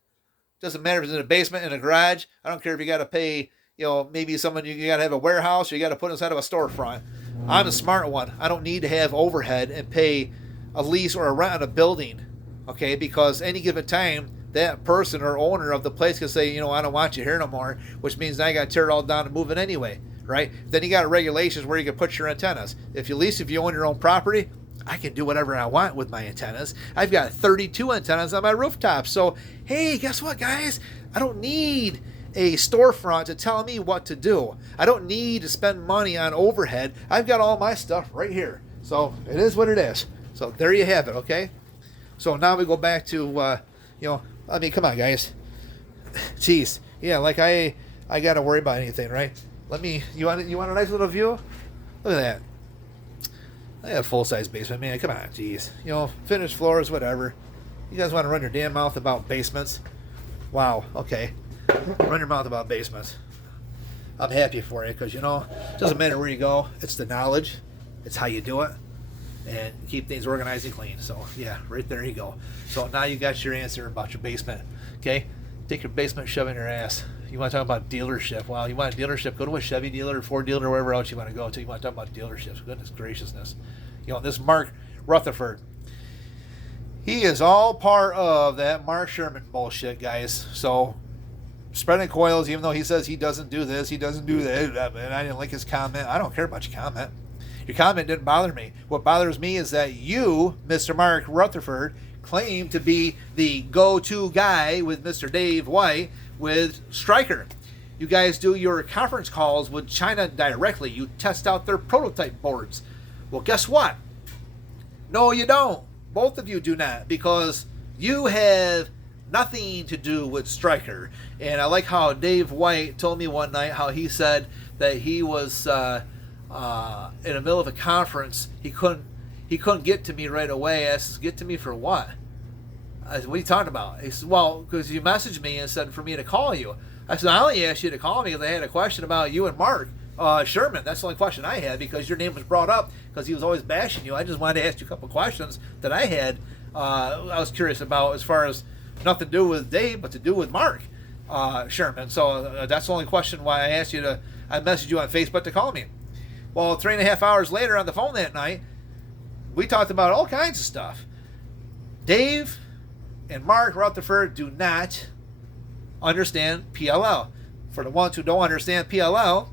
Doesn't matter if it's in a basement, in a garage. I don't care if you got to pay, maybe someone, you got to have a warehouse or you got to put inside of a storefront. I'm a smart one. I don't need to have overhead and pay a lease or a rent on a building, okay? Because any given time, that person or owner of the place can say, I don't want you here no more, which means I got to tear it all down and move it anyway, right? Then you got regulations where you can put your antennas. If you own your own property, I can do whatever I want with my antennas. I've got 32 antennas on my rooftop. So, hey, guess what, guys? I don't need a storefront to tell me what to do. I don't need to spend money on overhead. I've got all my stuff right here. So it is what it is. So there you have it, okay? So now we go back to, come on, guys. Jeez. Yeah, like I got to worry about anything, right? You want a nice little view? Look at that. I have a full-size basement, man. Come on, jeez. Finished floors, whatever. You guys want to run your damn mouth about basements? Wow, okay. Run your mouth about basements. I'm happy for you because, you know, it doesn't matter where you go. It's the knowledge. It's how you do it. And keep things organized and clean. So, yeah, right there you go. So now you got your answer about your basement. Okay? Take your basement, shove it in your ass. You want to talk about dealership. Well, you want a dealership, go to a Chevy dealer, Ford dealer, wherever else you want to go to. You want to talk about dealerships. Goodness graciousness. You know, this Mark Rutherford, he is all part of that Mark Sherman bullshit, guys. So, spreading coils, even though he says he doesn't do this, he doesn't do that, and I didn't like his comment. I don't care about your comment. Your comment didn't bother me. What bothers me is that you, Mr. Mark Rutherford, claim to be the go-to guy with Mr. Dave White with Stryker. You guys do your conference calls with China directly. You test out their prototype boards. Well, guess what? No, you don't. Both of you do not, because you have nothing to do with Stryker. And I like how Dave White told me one night how he said that he was in the middle of a conference. He couldn't get to me right away. I said, get to me for what? I said, what are you talking about? He said, well, because you messaged me and said for me to call you. I said, I only asked you to call me because I had a question about you and Mark Sherman. That's the only question I had, because your name was brought up because he was always bashing you. I just wanted to ask you a couple questions that I had. I was curious about, as far as nothing to do with Dave, but to do with Mark Sherman. So that's the only question why I asked you to. I messaged you on Facebook to call me. Well, 3.5 hours later on the phone that night, we talked about all kinds of stuff. Dave and Mark Rutherford do not understand PLL. For the ones who don't understand PLL,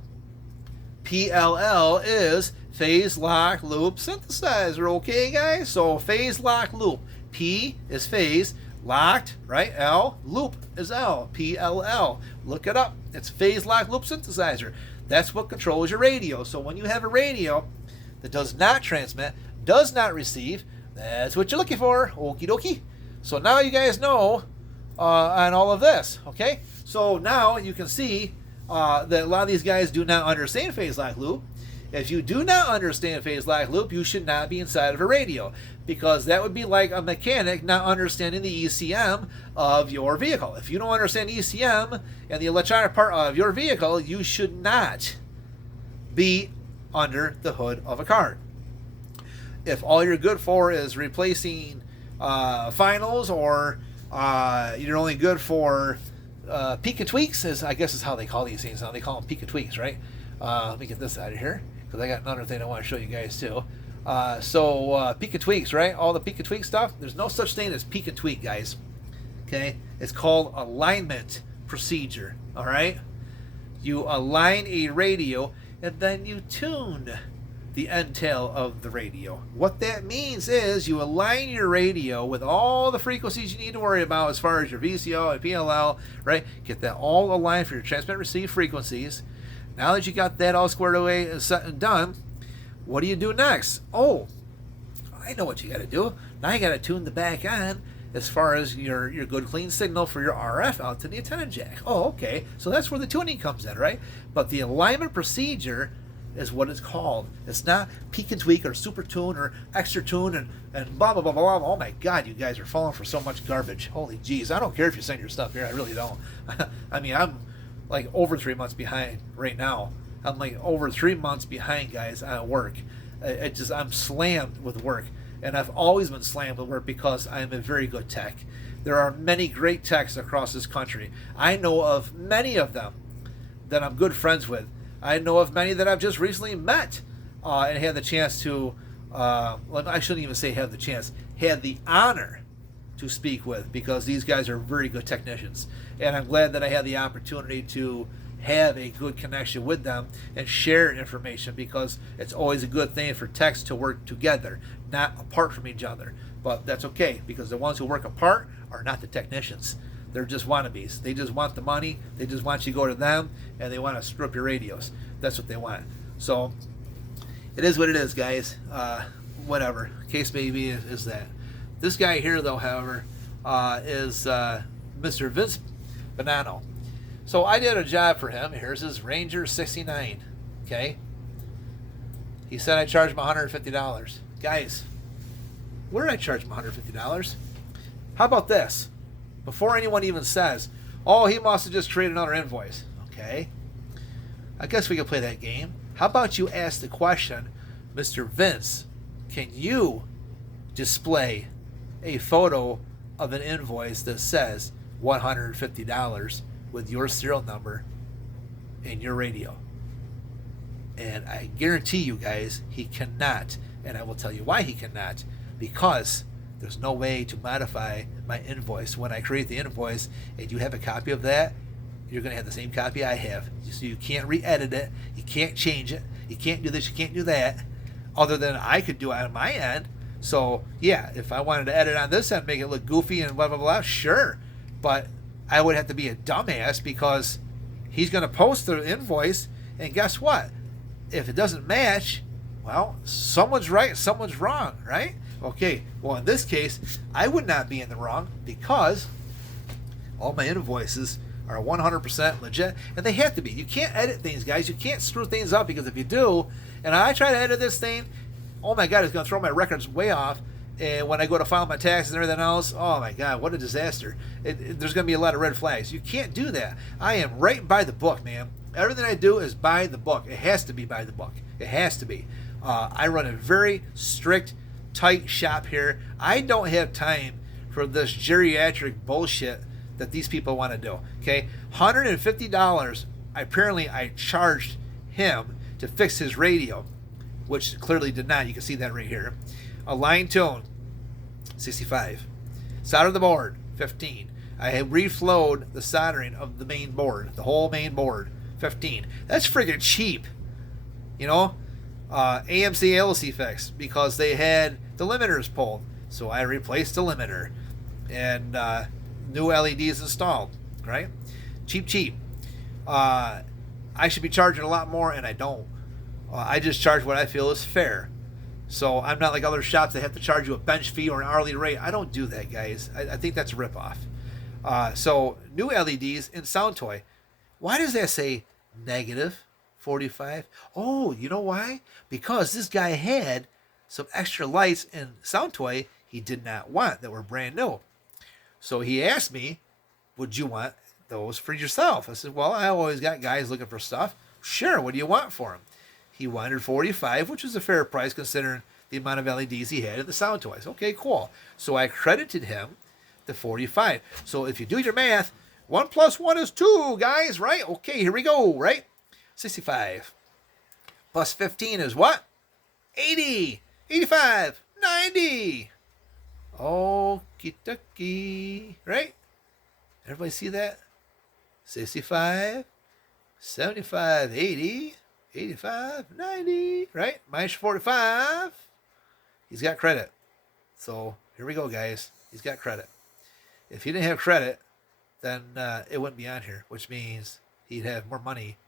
PLL is phase lock loop synthesizer, okay, guys? So phase lock loop. P is phase, locked, right? L, loop is L, PLL. Look it up. It's phase lock loop synthesizer. That's what controls your radio. So when you have a radio that does not transmit, does not receive, that's what you're looking for. Okie dokie. So now you guys know on all of this, okay? So now you can see that a lot of these guys do not understand phase lock loop. If you do not understand phase lock loop, you should not be inside of a radio, because that would be like a mechanic not understanding the ECM of your vehicle. If you don't understand ECM and the electronic part of your vehicle, you should not be under the hood of a car. If all you're good for is replacing finals, or you're only good for peak and tweaks, I guess is how they call these things now. They call them peak and tweaks, right? Let me get this out of here, because I got another thing I want to show you guys too. So peak and tweaks, right? All the peak and tweak stuff. There's no such thing as peak and tweak, guys. Okay? It's called alignment procedure. All right? You align a radio, and then you tune the end tail of the radio. What that means is you align your radio with all the frequencies you need to worry about as far as your VCO and PLL, right? Get that all aligned for your transmit receive frequencies. Now that you got that all squared away and set and done, what do you do next? Oh, I know what you got to do. Now you got to tune the back end as far as your good clean signal for your RF out to the antenna jack. Oh, okay. So that's where the tuning comes in, right? But the alignment procedure is what it's called. It's not peak and tweak or super tune or extra tune and blah, blah, blah, blah, blah. Oh my God, you guys are falling for so much garbage. Holy jeez. I don't care if you send your stuff here. I really don't. I mean, I'm like over 3 months behind right now. I'm like over 3 months behind, guys, at work. I'm slammed with work. And I've always been slammed with work because I'm a very good tech. There are many great techs across this country. I know of many of them that I'm good friends with. I know of many that I've just recently met and had the chance to, well, I shouldn't even say have the chance, had the honor to speak with, because these guys are very good technicians. And I'm glad that I had the opportunity to have a good connection with them and share information, because it's always a good thing for techs to work together, not apart from each other. But that's okay, because the ones who work apart are not the technicians. They're just wannabes. They just want the money. They just want you to go to them, and they want to strip your radios. That's what they want. So it is what it is, guys. Whatever. Case may be is that. This guy here, though, however, is Mr. Vince Bonanno. So I did a job for him. Here's his Ranger 69. Okay? He said I charged him $150. Guys, where did I charge him $150? How about this? Before anyone even says, oh, he must have just created another invoice. Okay? I guess we can play that game. How about you ask the question, Mr. Vince, can you display a photo of an invoice that says $150 with your serial number and your radio? And I guarantee you guys, he cannot. And I will tell you why he cannot. Because there's no way to modify my invoice. When I create the invoice and you have a copy of that, you're going to have the same copy I have. So you can't re-edit it. You can't change it. You can't do this. You can't do that. Other than I could do it on my end. So, yeah, if I wanted to edit on this end, make it look goofy and blah, blah, blah, sure. But I would have to be a dumbass because he's going to post the invoice. And guess what? If it doesn't match, well, someone's right, someone's wrong, right? Okay, well, in this case, I would not be in the wrong because all my invoices are 100% legit, and they have to be. You can't edit things, guys. You can't screw things up, because if you do, and I try to edit this thing, oh my God, it's going to throw my records way off. And when I go to file my taxes and everything else, oh my God, what a disaster. There's going to be a lot of red flags. You can't do that. I am right by the book, man. Everything I do is by the book. It has to be by the book. It has to be. I run a very strict, tight shop here. I don't have time for this geriatric bullshit that these people want to do. Okay, $150. Apparently, I charged him to fix his radio, which clearly did not. You can see that right here. A line tone, $65. Solder the board, $15. I have reflowed the soldering of the main board, the whole main board, $15. That's friggin' cheap, you know. AMC LC fix because they had the limiters pulled, so I replaced the limiter, and new LEDs installed. Right, cheap. I should be charging a lot more, and I don't. I just charge what I feel is fair. So I'm not like other shops that have to charge you a bench fee or an hourly rate. I don't do that, guys. I think that's a ripoff. So new LEDs in Sound Toy. Why does that say negative 45? Oh, you know why? Because this guy had some extra lights in Sound Toy he did not want that were brand new. So he asked me, would you want those for yourself? I said, well, I always got guys looking for stuff. Sure, what do you want for him? He wanted 45, which is a fair price considering the amount of LEDs he had in the Sound Toys. Okay, cool. So I credited him the 45. So if you do your math, 1 plus 1 is 2, guys, right? Okay, here we go, right? 65 plus 15 is what? 80, 85, 90. Okie dokie, right? Everybody see that? 65, 75, 80, 85, 90, right? Minus 45. He's got credit. So here we go, guys. He's got credit. If he didn't have credit, then it wouldn't be on here, which means he'd have more money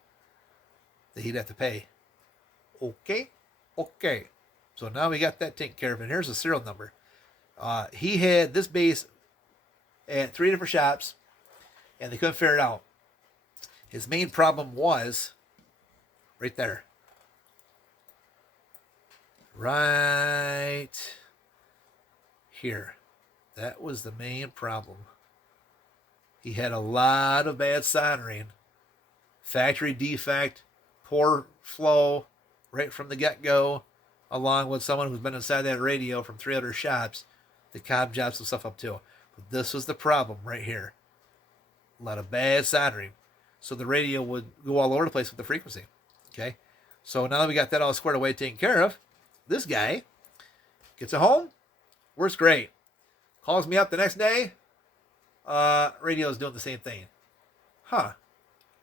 that he'd have to pay. Okay. So now we got that taken care of, and here's the serial number. He had this base at 3 different shops, and they couldn't figure it out. His main problem was right there. Right here. That was the main problem. He had a lot of bad soldering, factory defect, poor flow right from the get-go, along with someone who's been inside that radio from 3 other shops. The cob jobs some stuff up too. But this was the problem right here. A lot of bad soldering. So the radio would go all over the place with the frequency. Okay? So now that we got that all squared away, taken care of, this guy gets it home, works great. Calls me up the next day, radio's doing the same thing. Huh.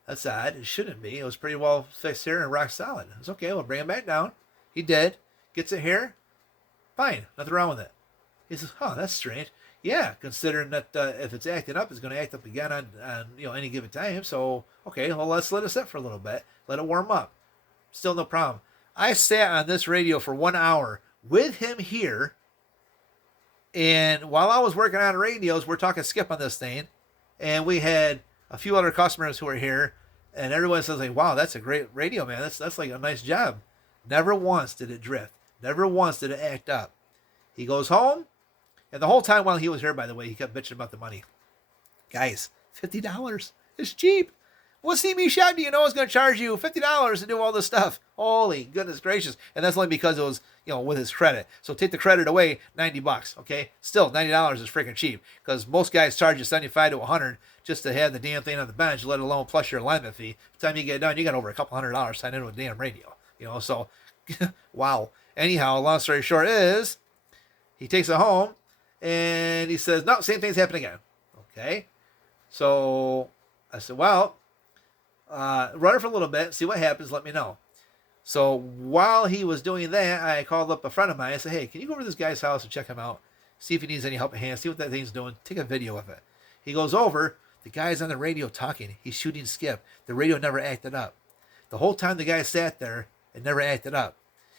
That's odd. It shouldn't be. It was pretty well fixed here and rock solid. It's okay. We'll bring him back down. He did. Gets it here. Fine. Nothing wrong with it. He says, that's strange. Yeah, considering that if it's acting up, it's going to act up again on any given time. So, okay, well, let's let it sit for a little bit. Let it warm up. Still no problem. I sat on this radio for 1 hour with him here. And while I was working on radios, we're talking skip on this thing. And we had a few other customers who were here. And everyone says, like, wow, that's a great radio, man. That's like a nice job. Never once did it drift. Never once did it act up. He goes home. And the whole time while he was here, by the way, he kept bitching about the money. Guys, $50 is cheap. What CB shop do you know is going to charge you $50 to do all this stuff? Holy goodness gracious. And that's only because it was, with his credit. So take the credit away, $90, okay? Still, $90 is freaking cheap because most guys charge you $75 to $100 just to have the damn thing on the bench, let alone plus your alignment fee. By the time you get done, you got over a couple $100 signed into a damn radio, so wow. Anyhow, long story short is he takes it home and he says, no, same thing's happening again. Okay. So I said, well, run it for a little bit, see what happens, let me know. So while he was doing that, I called up a friend of mine. I said, hey, can you go over to this guy's house and check him out? See if he needs any help at hand, see what that thing's doing, take a video of it. He goes over, the guy's on the radio talking, he's shooting skip. The radio never acted up. The whole time the guy sat there, it never acted up.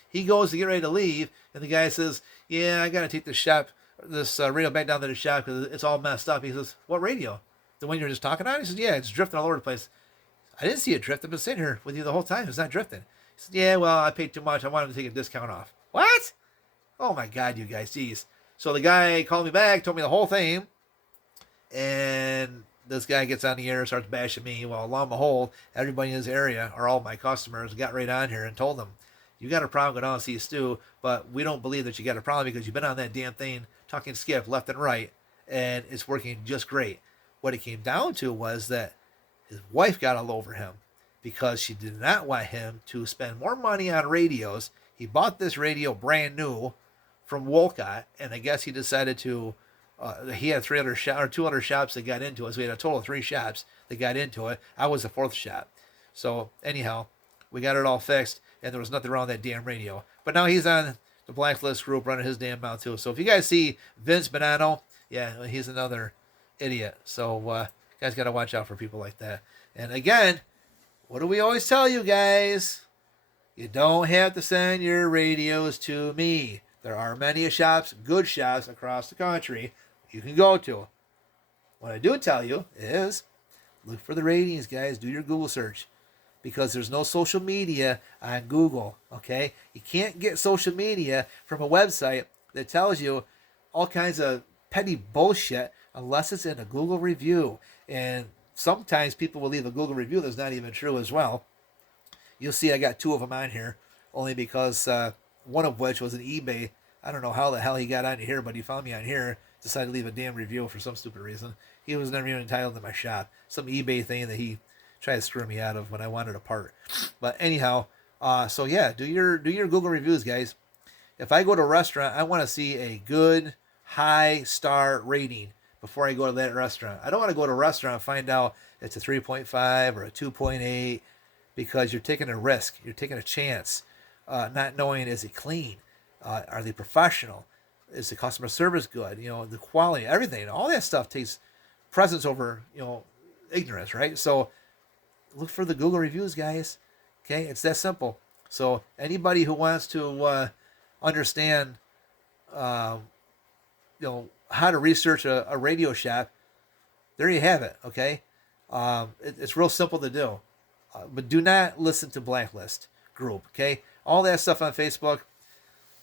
He goes to get ready to leave, and the guy says, yeah, I got to take this radio back down to the shop because it's all messed up. He says, what radio? The one you were just talking on? He says, yeah, it's drifting all over the place. I didn't see it drift. I've been sitting here with you the whole time. It's not drifting. He said, yeah, well, I paid too much. I wanted to take a discount off. What? Oh, my God, you guys. Jeez. So the guy called me back, told me the whole thing, and this guy gets on the air and starts bashing me. Well, lo and behold, everybody in his area, or all my customers, got right on here and told them, you got a problem, go down and see Stu, but we don't believe that you got a problem because you've been on that damn thing talking skip left and right, and it's working just great. What it came down to was that his wife got all over him because she did not want him to spend more money on radios. He bought this radio brand new from Wolcott, and I guess he decided to, he had 200 shops that got into it, so we had a total of 3 shops that got into it. I was the 4th shop. So anyhow, we got it all fixed, and there was nothing wrong with that damn radio. But now he's on the Blacklist group running his damn mouth too. So if you guys see Vince Bonanno, yeah, he's another idiot. So you guys got to watch out for people like that. And again, what do we always tell you guys? You don't have to send your radios to me. There are many shops, good shops across the country you can go to. What I do tell you is look for the ratings, guys. Do your Google search. Because there's no social media on Google, okay? You can't get social media from a website that tells you all kinds of petty bullshit unless it's in a Google review. And sometimes people will leave a Google review that's not even true as well. You'll see I got 2 of them on here, only because one of which was an eBay. I don't know how the hell he got on here, but he found me on here, decided to leave a damn review for some stupid reason. He was never even entitled to my shop. Some eBay thing that he tried to screw me out of when I wanted a part. But anyhow, so yeah, do your Google reviews, guys. If I go to a restaurant, I want to see a good high star rating before I go to that restaurant. I don't want to go to a restaurant and find out it's a 3.5 or a 2.8 because you're taking a risk. You're taking a chance, not knowing, is it clean? Are they professional? Is the customer service good? The quality, everything, all that stuff takes precedence over, ignorance, right? So look for the Google reviews, guys. Okay, it's that simple. So anybody who wants to understand, how to research a radio shop, there you have it. Okay, it's real simple to do. But do not listen to Blacklist Group. Okay, all that stuff on Facebook,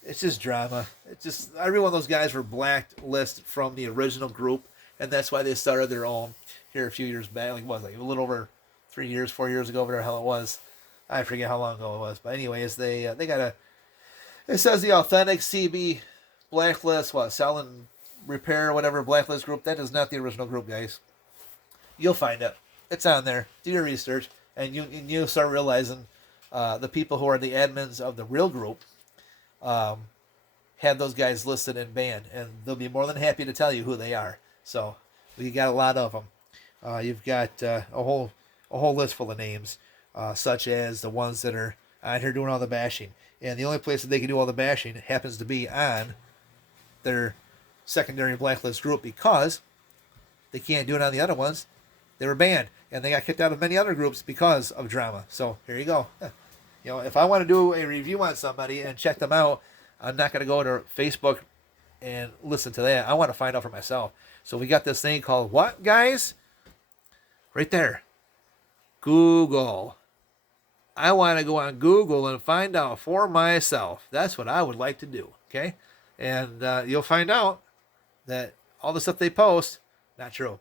it's just drama. It's just every one of those guys were blacklisted from the original group, and that's why they started their own here a few years back. Like a little over 3 years, 4 years ago, whatever the hell it was. I forget how long ago it was. But anyways, they got it says the authentic CB Blacklist, sell and repair, whatever, Blacklist Group. That is not the original group, guys. You'll find it. It's on there. Do your research, and you'll start realizing the people who are the admins of the real group have those guys listed and banned, and they'll be more than happy to tell you who they are. So we got a lot of them. You've got a whole list full of names, such as the ones that are on here doing all the bashing. And the only place that they can do all the bashing happens to be on their secondary Blacklist group because they can't do it on the other ones. They were banned, and they got kicked out of many other groups because of drama. So here you go. If I want to do a review on somebody and check them out, I'm not going to go to Facebook and listen to that. I want to find out for myself. So we got this thing called what, guys? Right there. Google. I want to go on Google and find out for myself. That's what I would like to do, okay? And you'll find out that all the stuff they post, not true.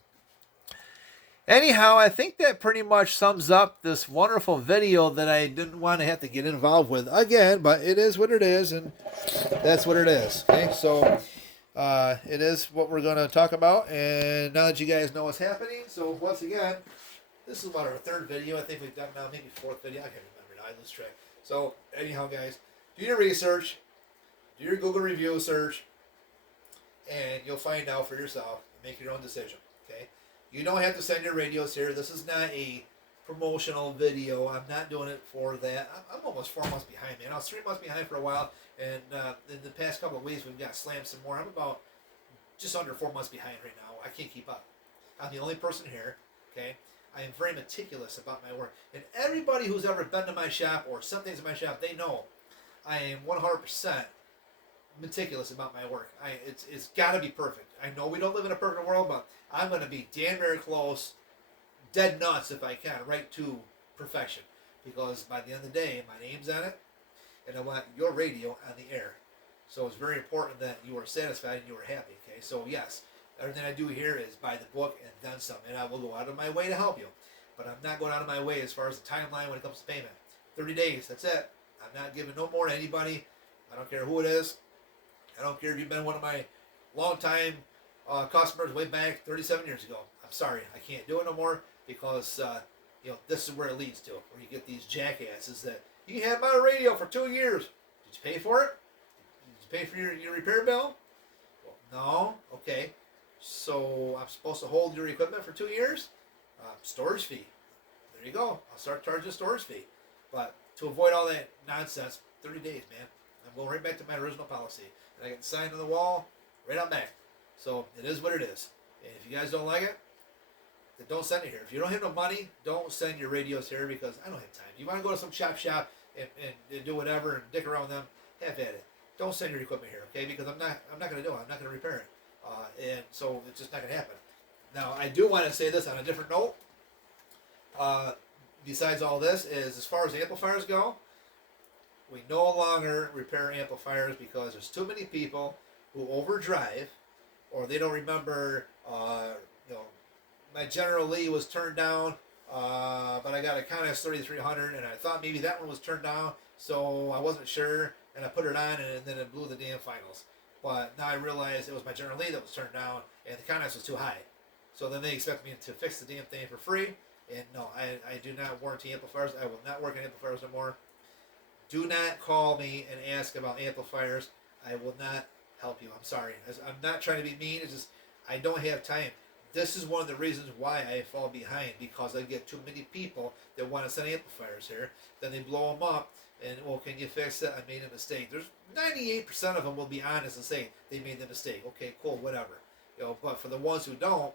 Anyhow, I think that pretty much sums up this wonderful video that I didn't want to have to get involved with again, but it is what it is, and that's what it is. Okay, so it is what we're going to talk about, and now that you guys know what's happening, so once again, this is about our third video. I think we've done now maybe fourth video. I can't remember now. I lose track. So anyhow, guys, do your research, do your Google review search, and you'll find out for yourself. Make your own decision. Okay. You don't have to send your radios here. This is not a promotional video. I'm not doing it for that. I'm almost 4 months behind, man. I was 3 months behind for a while, and in the past couple of weeks, we've got slammed some more. I'm about just under 4 months behind right now. I can't keep up. I'm the only person here, okay? I am very meticulous about my work. And everybody who's ever been to my shop or some things in my shop, they know I am 100% meticulous about my work. It's got to be perfect. I know we don't live in a perfect world, but I'm going to be damn very close, dead nuts if I can, right to perfection. Because by the end of the day, my name's on it, and I want your radio on the air. So it's very important that you are satisfied and you are happy. Okay, so yes, everything I do here is by the book and then some, and I will go out of my way to help you. But I'm not going out of my way as far as the timeline when it comes to payment. 30 days, that's it. I'm not giving no more to anybody. I don't care who it is. I don't care if you've been one of my long-time customers way back 37 years ago. I'm sorry, I can't do it no more because this is where it leads to, where you get these jackasses that you had my radio for 2 years. Did you pay for it? Did you pay for your repair bill? Well, no. Okay. So I'm supposed to hold your equipment for 2 years? Storage fee. There you go. I'll start charging a storage fee. But to avoid all that nonsense, 30 days, man. I'm going right back to my original policy. And I get the sign on the wall, right on back. So it is what it is. And if you guys don't like it, then don't send it here. If you don't have no money, don't send your radios here because I don't have time. You want to go to some shop and do whatever and dick around with them, have at it. Don't send your equipment here, okay? Because I'm not going to do it. I'm not going to repair it. And so it's just not going to happen. Now, I do want to say this on a different note. Besides all this, is as far as amplifiers go, we no longer repair amplifiers because there's too many people who overdrive, or they don't remember. My General Lee was turned down, but I got a Connex 3300, and I thought maybe that one was turned down, so I wasn't sure, and I put it on, and then it blew the damn finals. But now I realize it was my General Lee that was turned down, and the Connex was too high. So then they expect me to fix the damn thing for free, and no, I do not warranty amplifiers. I will not work on amplifiers no more. Do not call me and ask about amplifiers. I will not help you. I'm sorry. I'm not trying to be mean. It's just I don't have time. This is one of the reasons why I fall behind, because I get too many people that want to send amplifiers here. Then they blow them up, and, well, can you fix it? I made a mistake. There's 98% of them will be honest and say they made the mistake. Okay, cool, whatever. But for the ones who don't,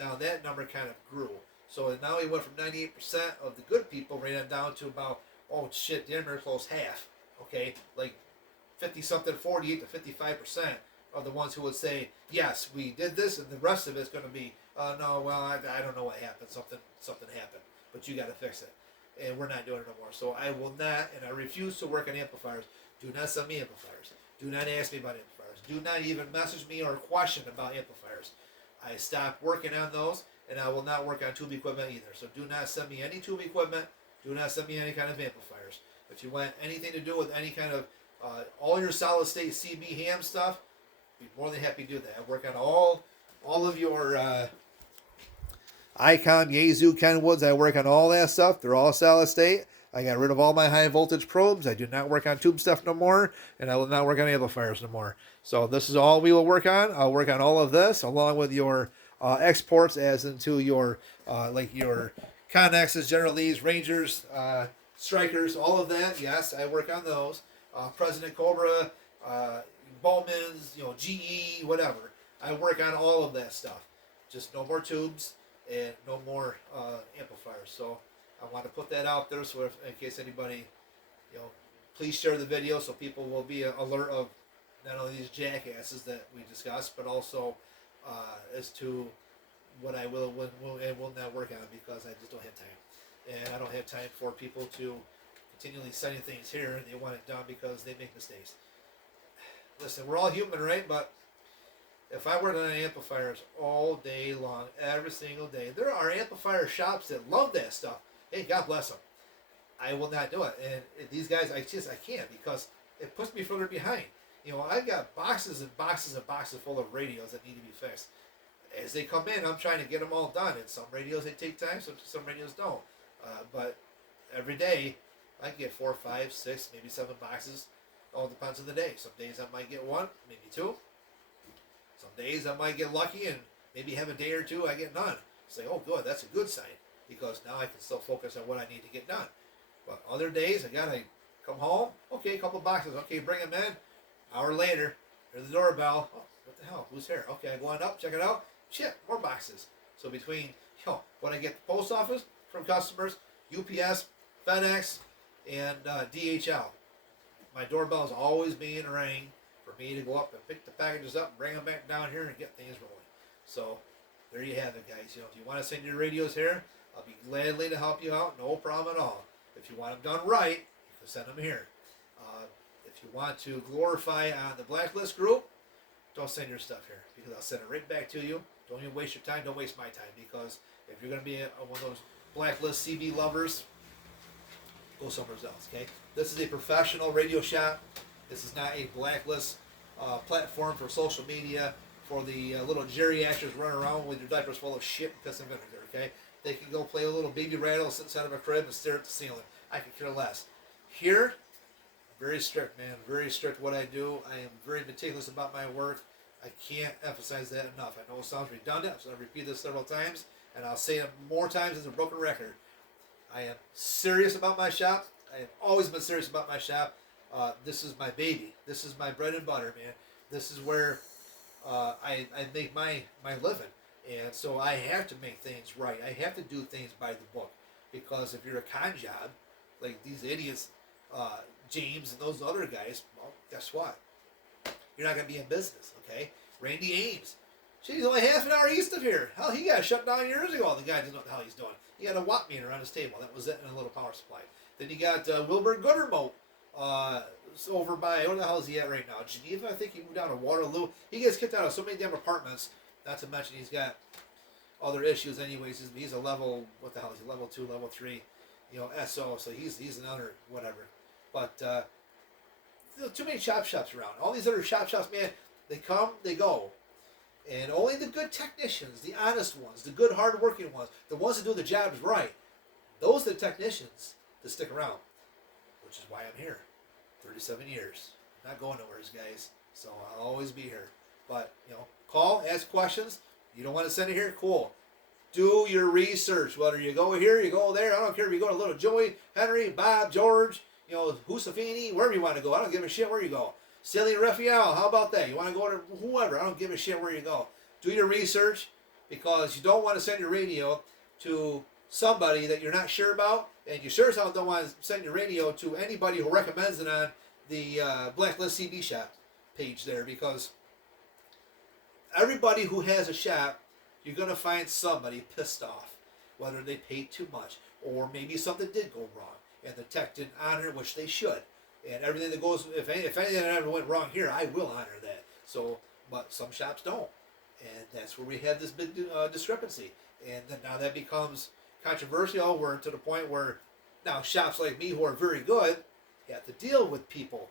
now that number kind of grew. So now we went from 98% of the good people right on down to about, oh shit, damn near close half. Okay, like 50-something, 48 to 55% are the ones who would say, yes, we did this, and the rest of it's going to be, no, well, I don't know what happened. Something happened, but you got to fix it. And we're not doing it no more. So I will not, and I refuse to work on amplifiers. Do not send me amplifiers. Do not ask me about amplifiers. Do not even message me or question about amplifiers. I stopped working on those, and I will not work on tube equipment either. So do not send me any tube equipment. Do not send me any kind of amplifiers. If you want anything to do with any kind of all your solid state CB ham stuff, be more than happy to do that. I work on all of your Icon, Yaesu, Kenwoods. I work on all that stuff. They're all solid state. I got rid of all my high voltage probes. I do not work on tube stuff no more, and I will not work on amplifiers no more. So this is all we will work on. I'll work on all of this along with your exports, as into your like your Connexes, General Lees, Rangers, Strikers, all of that. Yes, I work on those. President Cobra, Bowman's, GE, whatever. I work on all of that stuff. Just no more tubes and no more amplifiers. So I want to put that out there, so in case anybody, please share the video so people will be alert of not only these jackasses that we discussed, but also as to what I will and will not work on, because I just don't have time. And I don't have time for people to continually sending things here and they want it done because they make mistakes. Listen, we're all human, right? But If I worked on amplifiers all day long, every single day, there are amplifier shops that love that stuff. Hey, God bless them. I will not do it. And these guys, I can't because it puts me further behind. I've got boxes and boxes and boxes full of radios that need to be fixed. As they come in, I'm trying to get them all done. And some radios, they take time, some radios don't. But every day, I get 4, 5, 6, maybe 7 boxes. All depends on the day. Some days I might get 1, maybe 2. Some days I might get lucky and maybe have a day or 2 I get none. It's like, oh good, that's a good sign because now I can still focus on what I need to get done. But other days I gotta come home, okay, a couple boxes, okay, bring them in. Hour later, there's the doorbell. Oh, what the hell? Who's here? Okay, I go on up, check it out. Shit, more boxes. So between what I get at the post office from customers, UPS, FedEx, and DHL, my doorbell is always being rang for me to go up and pick the packages up, bring them back down here, and get things rolling. So there you have it, guys. If you want to send your radios here, I'll be gladly to help you out. No problem at all. If you want them done right, you can send them here. If you want to glorify on the Blacklist group, don't send your stuff here because I'll send it right back to you. Don't even waste your time. Don't waste my time because if you're going to be one of those Blacklist CB lovers, go somewhere else, okay? This is a professional radio shop. This is not a Blacklist platform for social media for the little geriatrics running around with your diapers full of shit and piss and vinegar, okay? They can go play a little baby rattle, sit inside of a crib and stare at the ceiling. I could care less. Here, very strict, man. Very strict what I do. I am very meticulous about my work. I can't emphasize that enough. I know it sounds redundant, so I've repeated this several times, and I'll say it more times as a broken record. I am serious about my shop. I have always been serious about my shop. This is my baby. This is my bread and butter, man. This is where I make my living. And so I have to make things right. I have to do things by the book. Because if you're a con job, like these idiots, James and those other guys, well, guess what? You're not going to be in business, okay? Randy Ames. He's only half an hour east of here. Hell, he got shut down years ago. The guy doesn't know what the hell he's doing. He had a watt meter on his table. That was it, and a little power supply. Then you got Wilbur Goodermoat over by, where the hell is he at right now? Geneva, I think he moved down to Waterloo. He gets kicked out of so many damn apartments. Not to mention he's got other issues anyways. He's a level, what the hell is he, level 2, level 3, SO. So he's another whatever. But too many shops around. All these other shops, man, they come, they go. And only the good technicians, the honest ones, the good hard-working ones, the ones that do the jobs right, those are the technicians that stick around, which is why I'm here. 37 years. Not going nowhere, guys. So I'll always be here. But, call, ask questions. You don't want to send it here? Cool. Do your research. Whether you go here, you go there. I don't care if you go to Little Joey, Henry, Bob, George, Husafini, wherever you want to go. I don't give a shit where you go. Celia Raphael, how about that? You want to go to whoever. I don't give a shit where you go. Do your research because you don't want to send your radio to somebody that you're not sure about, and you sure as hell don't want to send your radio to anybody who recommends it on the Blacklist CB shop page there because everybody who has a shop, you're going to find somebody pissed off, whether they paid too much or maybe something did go wrong and the tech didn't honor it, which they should. And everything that goes, if anything ever went wrong here, I will honor that. So, but some shops don't. And that's where we have this big discrepancy. And then now that becomes controversial. We're to the point where now shops like me who are very good have to deal with people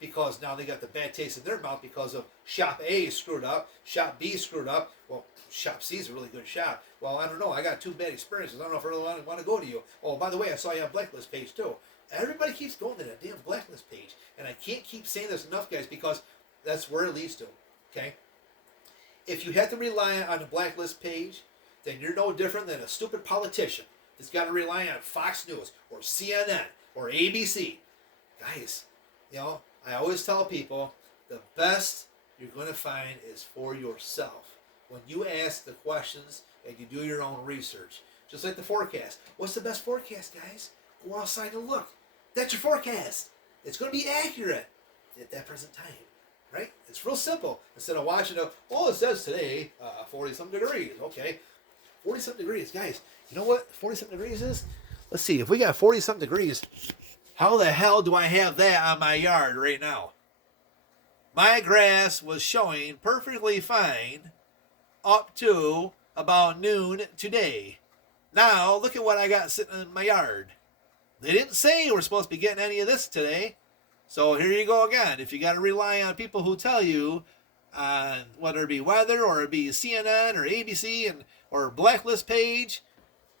because now they got the bad taste in their mouth because of shop A screwed up, shop B screwed up. Well, shop C is a really good shop. Well, I don't know. I got 2 bad experiences. I don't know if I really want to go to you. Oh, by the way, I saw you on Blacklist page too. Everybody keeps going to that damn Blacklist page. And I can't keep saying this enough, guys, because that's where it leads to. Okay? If you have to rely on the Blacklist page, then you're no different than a stupid politician that's got to rely on Fox News or CNN or ABC. Guys, I always tell people the best you're going to find is for yourself. When you ask the questions and you do your own research. Just like the forecast. What's the best forecast, guys? Go outside and look. That's your forecast. It's going to be accurate at that present time. Right? It's real simple. Instead of watching it says today 40-something degrees. Okay. 40-something degrees. Guys, you know what 40-something degrees is? Let's see. If we got 40-something degrees, how the hell do I have that on my yard right now? my grass was showing perfectly fine up to about noon today. Now, look at what I got sitting in my yard. They didn't say we're supposed to be getting any of this today. So here you go again. If you got to rely on people who tell you, whether it be weather or it be CNN or ABC or Blacklist page,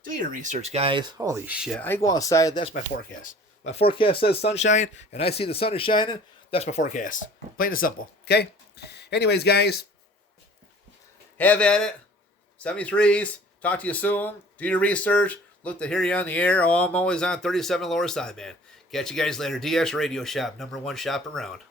do your research, guys. Holy shit. I go outside, that's my forecast. My forecast says sunshine, and I see the sun is shining. That's my forecast. Plain and simple. Okay? Anyways, guys, have at it. 73s. Talk to you soon. Do your research. Look to hear you on the air. Oh, I'm always on 37 Lower Side, man. Catch you guys later. DS Radio Shop, #1 shop around.